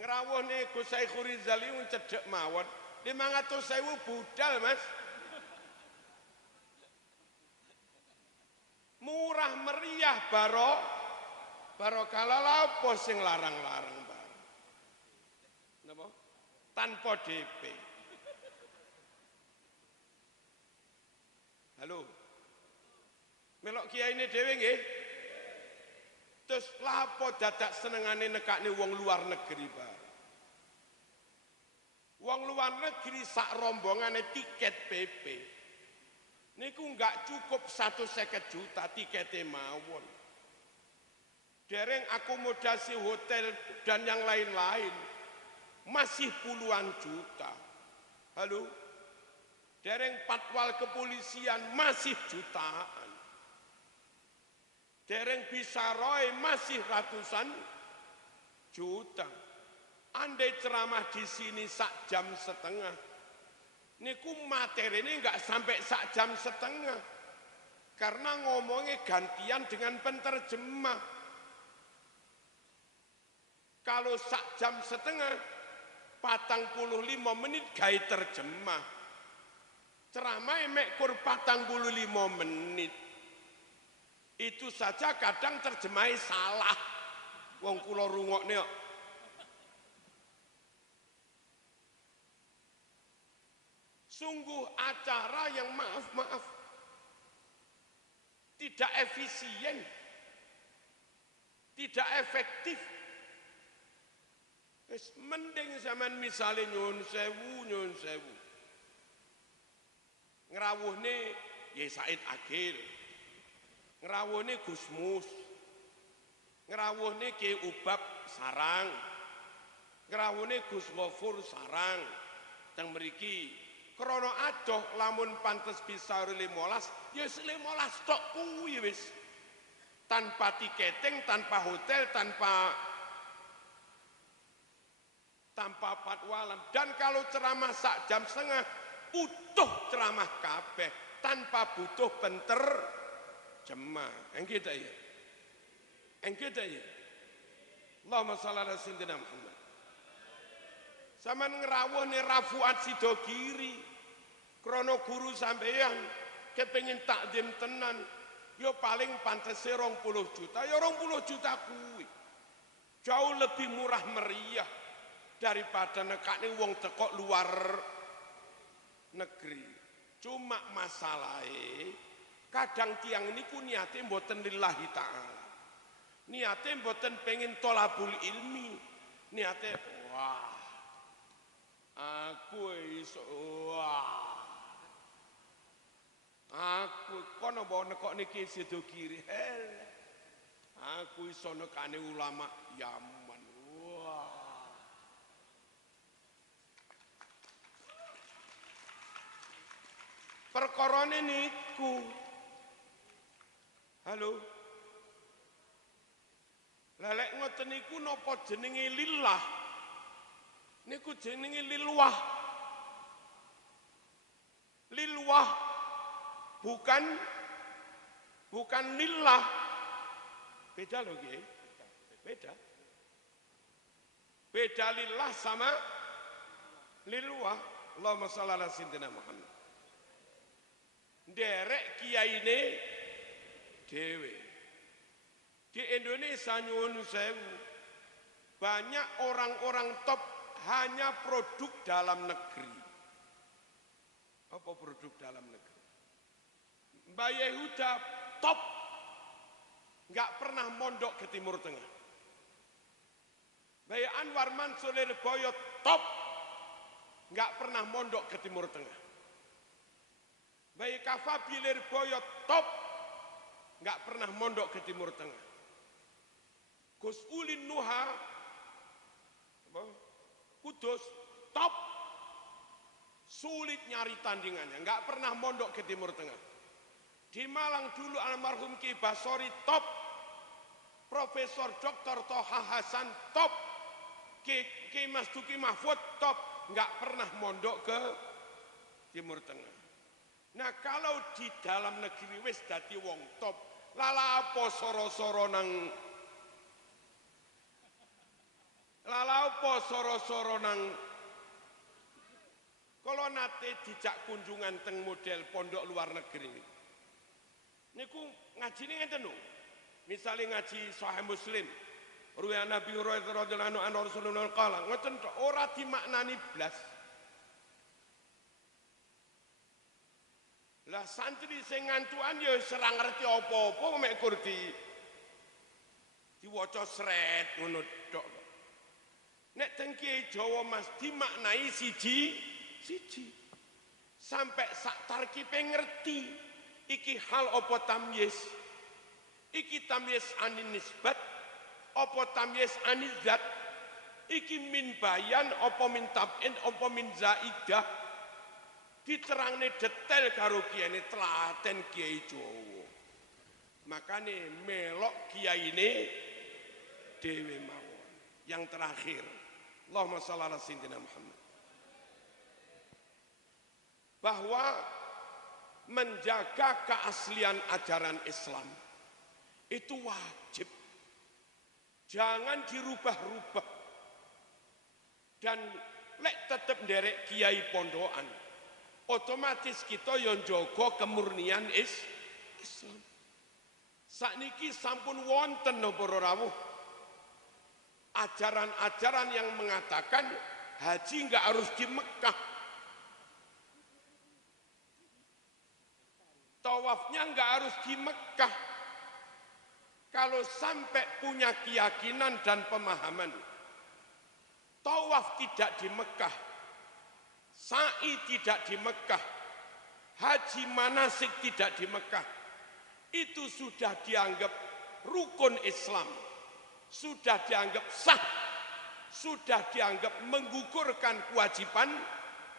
Ngrawuhne Gus Saikhul Rizali cedhek mawon. 500.000 budal Mas. Murah meriah barokah lapo sing larang-larang. Napa? Tanpa DP. Halo. Melok kiyaine dhewe nggih. Terus lapo dadak senengane nekakne wong luar negeri bareng. Wong luar negeri sak rombongane tiket PP. Niku enggak cukup 150 juta tikete mawon. Dereng akomodasi hotel dan yang lain-lain. Masih puluhan juta. Halo? Dereng patwal kepolisian masih jutaan. Dereng bisa roy masih ratusan juta. Andai ceramah di sini 1 jam setengah. Niku materi ini enggak sampai 1 jam setengah. Karena ngomongnya gantian dengan penterjemah. Kalau 1 jam setengah 45 menit gawe terjemah. Ceramah mek kur 45 menit. Itu saja kadang terjemahnya salah. Wong kula rungokne kok. Sungguh acara yang maaf tidak efisien, tidak efektif. Mending zaman misalnya nyun sewu. Ngerawuhne Ye Said Agil, ngerawuhne Gusmus, ngerawuhne Ki Ubab Sarang, ngerawuhne Gus Ghafur Sarang. Teng mriki krana adoh lamun pantes bisa 15, ya 15 tok kuwi wis. Tanpa tiketing, tanpa hotel, tanpa tanpa fatwa. Dan kalau ceramah sak jam setengah utuh ceramah kabeh tanpa butuh jemaah. Yang kita ya. Yang kita ya. Allahumma shalli ala sayyidina Muhammad. Sama ngerawuh nih Rafuat Sidogiri. Krono guru sampeyan kepengin takdim tenan. Yo paling pantese 20 juta. Ya 20 juta kuwi. Jauh lebih murah meriah daripada nekane wong teko luar negeri. Cuma masalahnya kadang tiang niku niate mboten lillahi ta'ala. Niate mboten pengen tolabul ilmi. Niate wah. Aku iso wah. Aku kono bawa nekok niki Sidogiri. Aku iso nekane ulama Yaman. Wah. Perkorone niku. Halo. Lelek ngoten niku napa jenenge lillah? Niku jenenge lilwah. Lilwah bukan lillah. Beda loh, Kiai. Beda. Beda lillah sama lilwah. Allahumma shalli ala sayyidina Muhammad. Derek kiyaine dhewe. Di Indonesia nyuwun sewu, banyak orang-orang top hanya produk dalam negeri. Apa produk dalam negeri? Mbak Yehuda top, nggak pernah mondok ke Timur Tengah. Mbak Anwar Mansur Lirboyo top, nggak pernah mondok ke Timur Tengah. Mbak Kafabi Lirboyo top, nggak pernah mondok ke Timur Tengah. Gus Ulin Nuha Kudus top, sulit nyari tandingannya, nggak pernah mondok ke Timur Tengah. Di Malang dulu almarhum Ki Basori top, Profesor Dr. Toha Hasan top, Ki Mas Duki Mahfud top, nggak pernah mondok ke Timur Tengah. Nah kalau di dalam negeri wis dadi wong top, lala apa soro-soro nang kalau nate dijak kunjungan teng model pondok luar negeri niku ngaji ini ngeten lho. Misale ngaji Sahih Muslim, ruya Nabi Hurairah radhiyallahu anhu Rasulullah qala, ngoten ora dimaknani blas. Lah santri sing ngantukan ya ora ngerti apa-apa mek kur diwaca sret ngono tok. Nek teng Kiai Jawa Mas dimaknai siji. Sampai sak tarkibe ngerti iki hal apa tamyiz. Iki tamyiz anin nisbat apa tamyiz anil zat. Iki min bayan apa min tab'in apa min zaidah. Diterangne detail karo kiyaine telaten Kiai Jawa. Makane melok kiyaine dhewe mawon. Yang terakhir, Allahumma shalli ala sayyidina Muhammad. Bahwa menjaga keaslian ajaran Islam itu wajib. Jangan dirubah-rubah. Dan lek tetep nderek kiai pondokan, otomatis kita yo njaga kemurnian Islam. Sakniki sampun wonten napa rawuh ajaran-ajaran yang mengatakan haji nggak harus di Mekah, tawafnya nggak harus di Mekah. Kalau sampai punya keyakinan dan pemahaman tawaf tidak di Mekah, sa'i tidak di Mekah, haji manasik tidak di Mekah, itu sudah dianggap rukun Islam, sudah dianggap sah, sudah dianggap menggugurkan kewajiban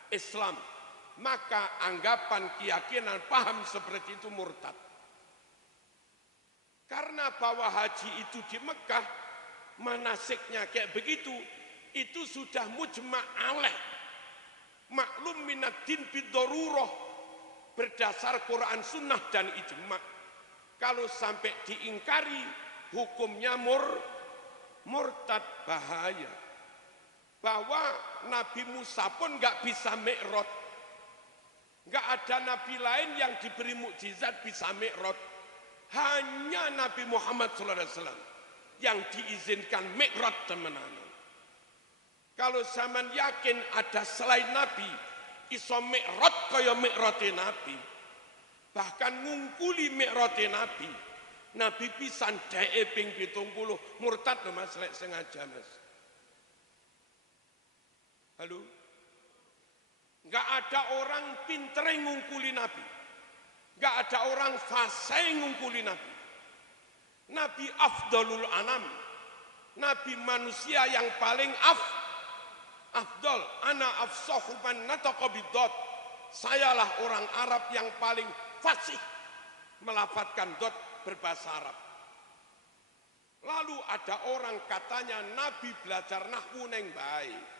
Islam, maka anggapan, keyakinan, paham seperti itu murtad. Karena bahwa haji itu di Mekah, manasiknya kayak begitu, itu sudah mujma' alaih, maklum minad din biddarurah, berdasar Quran sunnah dan ijma'. Kalau sampai diingkari hukumnya murtad, bahaya. Bahwa Nabi Musa pun nggak bisa mi'raj, nggak ada nabi lain yang diberi mukjizat bisa mi'raj, hanya Nabi Muhammad SAW yang diizinkan mi'raj teman-teman. Kalau zaman yakin ada selain Nabi iso mi'raj kaya mi'raj Nabi, bahkan ngungkuli mi'raj Nabi, Nabi pisan dae ping 70 murtad lho Mas, lek sengaja Mas. Halo? Enggak ada orang pinter ngungkuli Nabi. Enggak ada orang fasih ngungkuli Nabi. Nabi afdalul anam. Nabi manusia yang paling afdal. Ana afsahu man nataqa bidot. Sayalah orang Arab yang paling fasih melafadzkan dot berbahasa Arab. Lalu ada orang katanya Nabi belajar nahwu neng baik.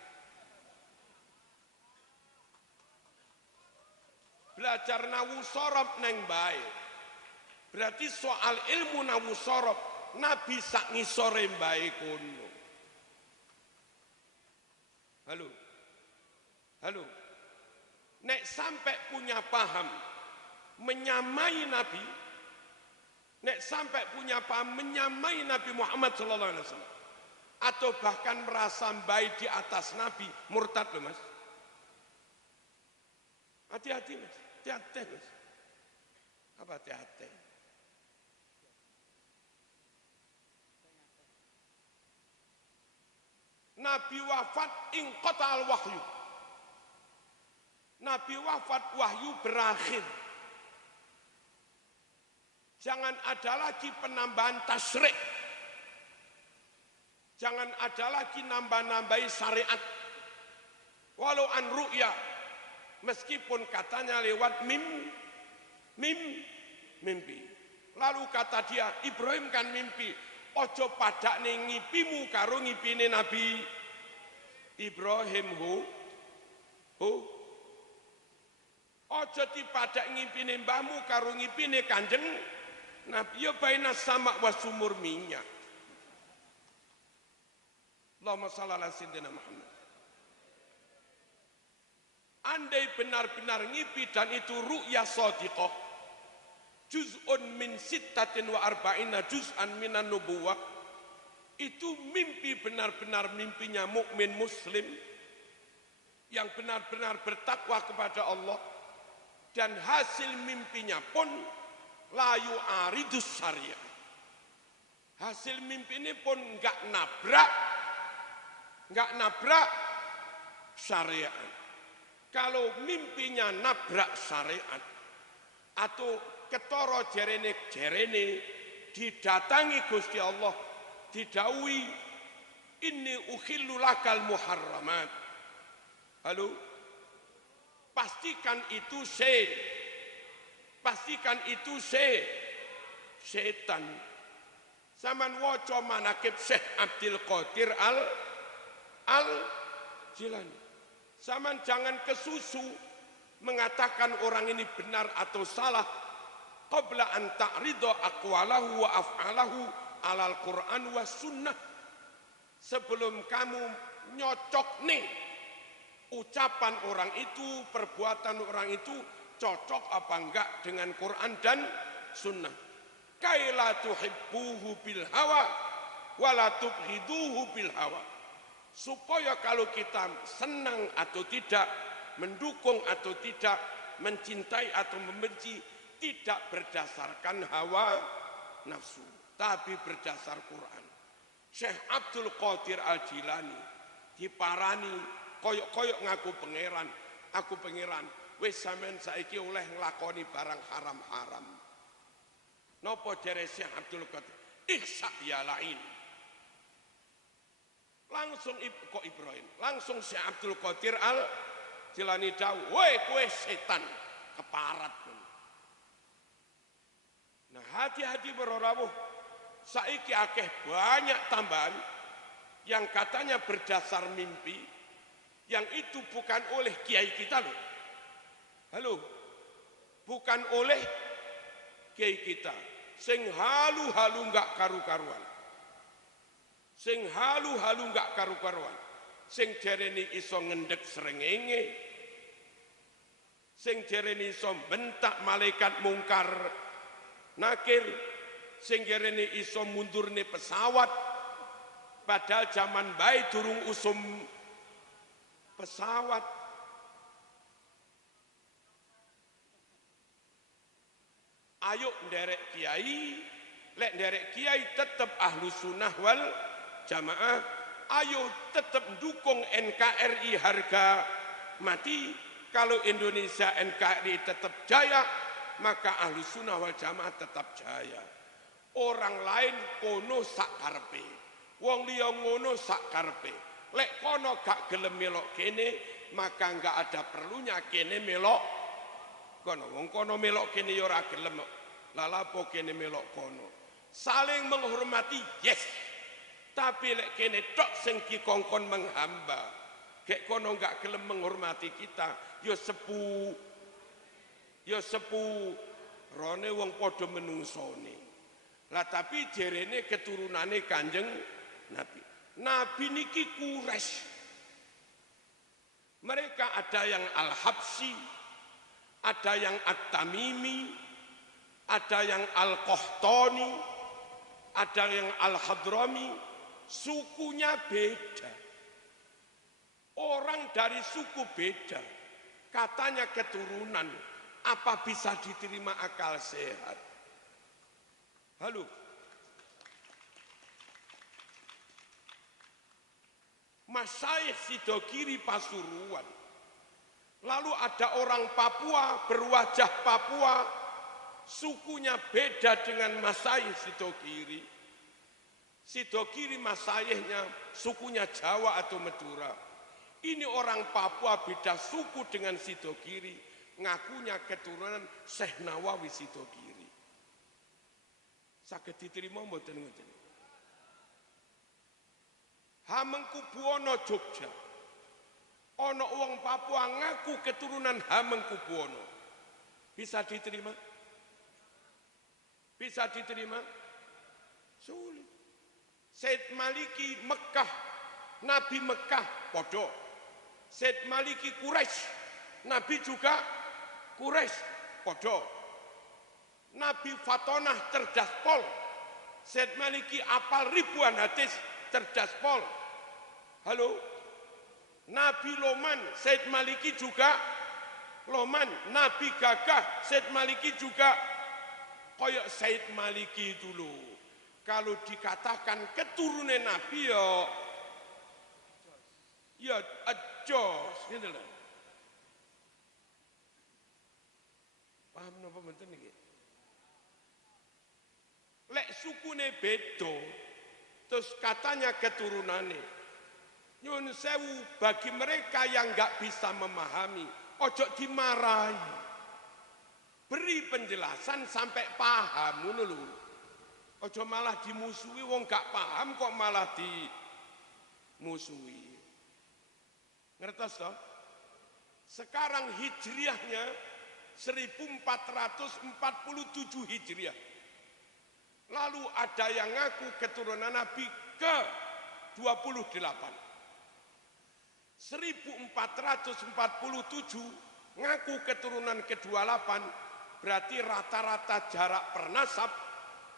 Belajar nawu sorob neng baik. Berarti soal ilmu nawu sorob Nabi sak ngisore baik kono. Halo. Halo. Nek sampai punya paham menyamai Nabi, nek sampai punya paham menyamai Nabi Muhammad SAW, atau bahkan merasa baik di atas Nabi, murtad loh Mas. Hati-hati Mas. Hati-hati Mas. Apa hati-hati? Nabi wafat inqata'al wahyu. Nabi wafat, wahyu berakhir. Jangan ada lagi penambahan tasyrik. Jangan ada lagi nambah-nambahi syariat. Walau an ru'ya, meskipun katanya lewat mimpi. Lalu kata dia, Ibrahim kan mimpi. Ojo padak ning ngipimu karo ngipine Nabi Ibrahim Ojo dipadak ngipine mbahmu karo ngipine Kanjeng Nabi. Ya baina sama wa sumur minyak. Allahumma shalli ala sayyidina Muhammad. Andai benar-benar ngipi dan itu ru'ya shadiqah, juz'un min sittatin wa arba'ina juz'an minan nubuwah, itu mimpi benar-benar mimpinya mukmin muslim yang benar-benar bertakwa kepada Allah, dan hasil mimpinya pun la yu'aridus syariah. Hasil mimpi ini pun enggak nabrak syariat. Kalau mimpinya nabrak syariat atau ketoro jerene didatangi Gusti Allah, didawuhi inni ukhillu lakal muharramat. Halo? Pastikan itu setan. Zaman waca manakib Syekh Abdul Qadir Al-Jilani. Zaman jangan kesusu mengatakan orang ini benar atau salah qabla an ta'rida aqwalahu wa af'alahu alal Qur'an wa sunnah. Sebelum kamu nyocok nih ucapan orang itu, perbuatan orang itu cocok apa enggak dengan Quran dan sunnah. Kaila tuhibbuhu bil hawa wala tubghiduhu bil hawa. Supaya kalau kita senang atau tidak, mendukung atau tidak, mencintai atau membenci, tidak berdasarkan hawa nafsu, tapi berdasar Quran. Syekh Abdul Qadir Al-Jilani diparani koyok-koyok ngaku pangeran, aku pangeran, wis sampean saiki oleh nglakoni barang haram-haram. Napa jare Syekh Abdul Qadir? Ihsa ya lain. Langsung kok Ibrahim, langsung Syekh Abdul Qadir Al-Jilani dawuh, "Woi kowe setan, keparat." Nah, hati-hati para rawuh. Saiki akeh banyak tambahan yang katanya berdasar mimpi, yang itu bukan oleh kiai kita loh. Halo, bukan oleh kiai kita. Sing halu-halu nggak karu-karuan. Sing halu-halu nggak karu-karuan. Sing jarene iso ngendek srengenge. Sing jarene iso bentak malaikat mungkar nakir. Sing jarene iso mundurne pesawat. Padahal zaman baik durung usum pesawat. Ayo nderek kiai, lek nderek kiai tetap ahlu sunnah wal jamaah. Ayo tetap dukung NKRI harga mati. Kalau Indonesia NKRI tetap jaya, maka ahlu sunnah wal jamaah tetap jaya. Orang lain kono sak karepe. Wong liya ngono sak karepe. Lek kono gak gelem melok kene, maka enggak ada perlunya kene melok kono. Wong kono melok kene ya ora gelem. Lah lapo kene melok kono. Saling menghormati, yes. Tapi lek kene tok sing kikongkon menghamba. Gek kono enggak gelem menghormati kita, ya sepu. Ya sepu rone wong padha menungsone. Lah tapi jerene keturunane Kanjeng Nabi. Nabi niki Quraisy. Mereka ada yang Al-Habsyi, ada yang At-Tamimi, ada yang Al-Qahtani, ada yang Al-Hadrami. Sukunya beda. Orang dari suku beda. Katanya keturunan. Apa bisa diterima akal sehat? Halo. Masyayikh Sidogiri Pasuruan. Lalu ada orang Papua berwajah Papua, sukunya beda dengan Masyayikh Sidogiri. Sidogiri masyayikhnya sukunya Jawa atau Madura. Ini orang Papua beda suku dengan Sidogiri, ngakunya keturunan Syekh Nawawi Sidogiri. Saged diterima mboten ngoten? Hamengkubuwono Jogja. Ono wong Papua ngaku keturunan Hamengkubuwono. Bisa diterima? Bisa diterima? Sulit. Said Maliki Mekah, Nabi Mekah podo. Said Maliki Quraisy, Nabi juga Quraisy podo. Nabi Fatonah cerdas pol. Said Maliki apal ribuan hadis cerdas pol. Halo. Nabi Loman, Said Maliki juga Loman. Nabi Gagah, Said Maliki juga koyok Said Maliki dulu. Kalau dikatakan keturunan Nabi ya ajos gitu loh. Paham napa mboten niki? Lek sukune beda terus katanya keturunane. Nyun sewu bagi mereka yang enggak bisa memahami, ojo dimarahi. Beri penjelasan sampai paham ngono lho. Ojo malah dimusuhi, wong gak paham kok malah dimusuhi. Ngertos toh? Sekarang hijriahnya 1447 hijriah. Lalu ada yang ngaku keturunan Nabi ke 28. 1447 ngaku keturunan ke-28, berarti rata-rata jarak pernasab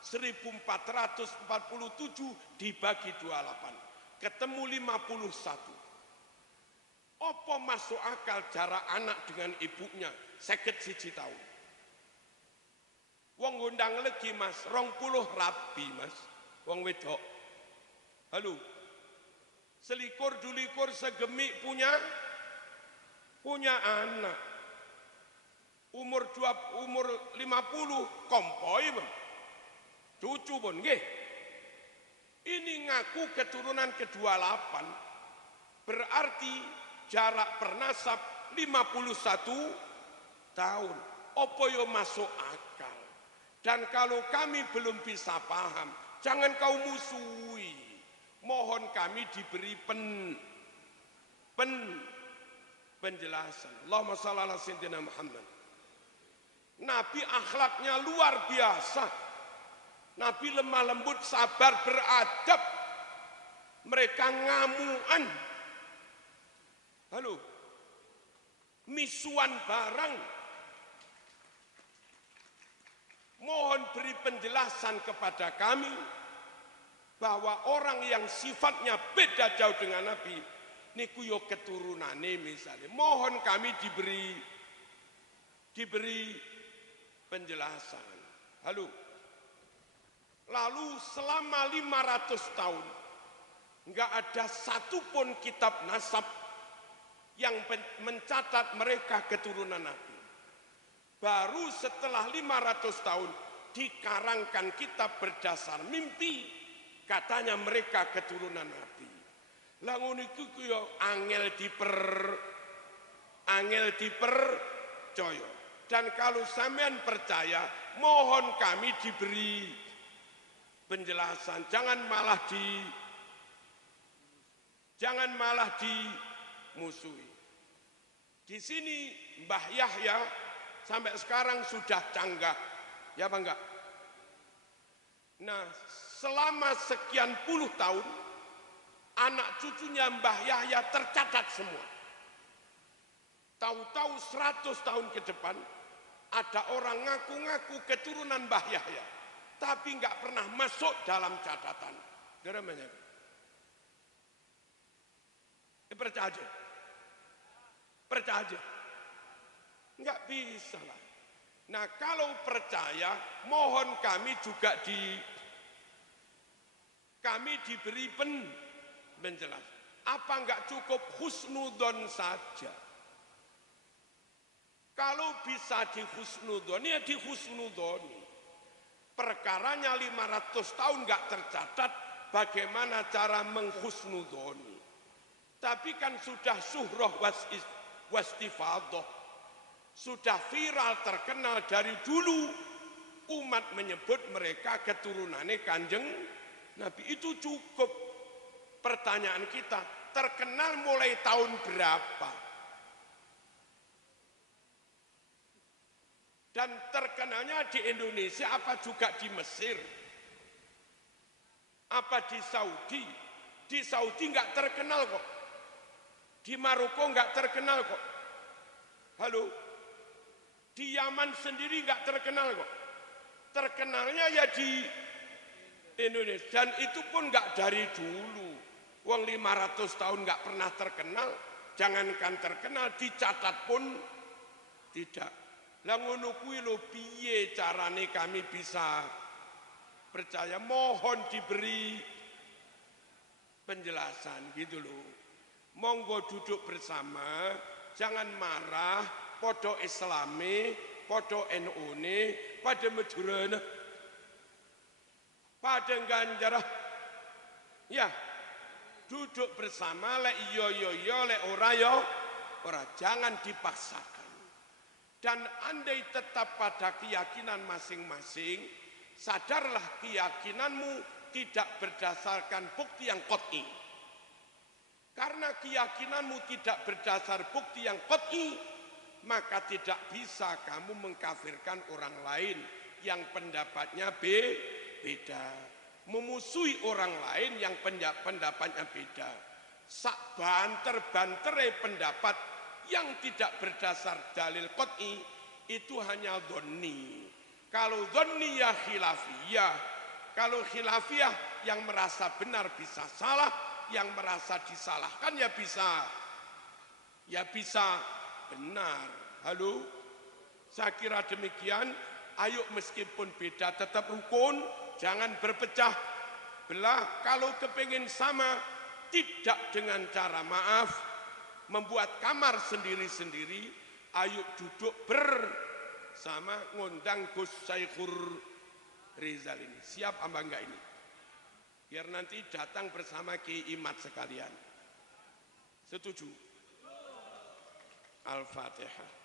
1447 dibagi 28, ketemu 51. Apa masuk akal jarak anak dengan ibunya 51 tahun? Wong ngundang legi mas, 20 rabi mas, wong wedok. Halo, selikur dulikur segemik punya anak. Umur 50 kompoi pun. Cucu pun nggih. Ini ngaku keturunan ke-28 berarti jarak pernasab 51 tahun. Apa yo masuk akal? Dan kalau kami belum bisa paham, jangan kau musuhi. Mohon mohon kami diberi penjelasan. Allahumma shalli ala sayyidina Muhammad. Nabi akhlaknya luar biasa. Nabi lemah lembut, sabar, beradab. Mereka ngamuan. Halo, misuan barang. Mohon beri penjelasan kepada kami bahwa orang yang sifatnya beda jauh dengan Nabi, niku yo keturunane misalnya. Mohon kami diberi penjelasan. Halo. Lalu selama 500 tahun enggak ada satupun kitab nasab yang mencatat mereka keturunan Nabi. Baru setelah 500 tahun dikarangkan kitab berdasar mimpi, katanya mereka keturunan Nabi. Lah ngono iku yo angel dipercaya. Dan kalau sampean percaya, mohon kami diberi penjelasan. Jangan malah dimusuhi. Di sini Mbah Yahya sampai sekarang sudah canggah, ya apa enggak? Nah, selama sekian puluh tahun, anak cucunya Mbah Yahya tercatat semua. Tahu-tahu 100 tahun ke depan, ada orang ngaku-ngaku keturunan Mbah Yahya, tapi enggak pernah masuk dalam catatan. Namanya. Percaya aja. Enggak bisa lah. Nah, kalau percaya, mohon kami juga diberi penjelasan. Apa enggak cukup husnudon saja? Kalau bisa dihusnudoni, ya dihusnudoni. Perkaranya 500 tahun enggak tercatat, bagaimana cara menghusnudoni? Tapi kan sudah suhroh wastifadoh, sudah viral terkenal dari dulu. Umat menyebut mereka keturunannya Kanjeng Nabi. Itu cukup. Pertanyaan kita, terkenal mulai tahun berapa? Dan terkenalnya di Indonesia apa juga di Mesir? Apa di Saudi? Di Saudi enggak terkenal kok. Di Maroko enggak terkenal kok. Halo? Di Yaman sendiri enggak terkenal kok. Terkenalnya ya di Indonesia. Dan itu pun enggak dari dulu. Wong 500 tahun enggak pernah terkenal. Jangankan terkenal, dicatat pun tidak. Lah ngono kuwi lho piye carane kami bisa percaya? Mohon diberi penjelasan gitu loh. Monggo duduk bersama, jangan marah, podo Islami, podo NU-ne, pada Madurana, pada Ganjarah. Ya, duduk bersama, lek iyo, lek ora, jangan dipaksakan. Dan andai tetap pada keyakinan masing-masing, sadarlah keyakinanmu tidak berdasarkan bukti yang qat'i. Karena keyakinanmu tidak berdasar bukti yang qat'i, maka tidak bisa kamu mengkafirkan orang lain yang pendapatnya beda. Memusuhi orang lain yang pendapatnya beda. Sak banter-bantere pendapat yang tidak berdasar dalil qat'i itu hanya dhonni. Kalau dhonni ya khilafiyah. Kalau khilafiyah yang merasa benar bisa salah, yang merasa disalahkan ya bisa benar. Halo, saya kira demikian. Ayo meskipun beda tetap rukun, jangan berpecah belah. Kalau kepingin sama, tidak dengan cara maaf, membuat kamar sendiri-sendiri. Ayo duduk bersama, ngundang Gus Saikhur Rizal ini. Siap apa enggak ini? Biar nanti datang bersama Kiai Imat sekalian. Setuju? Al-Fatihah.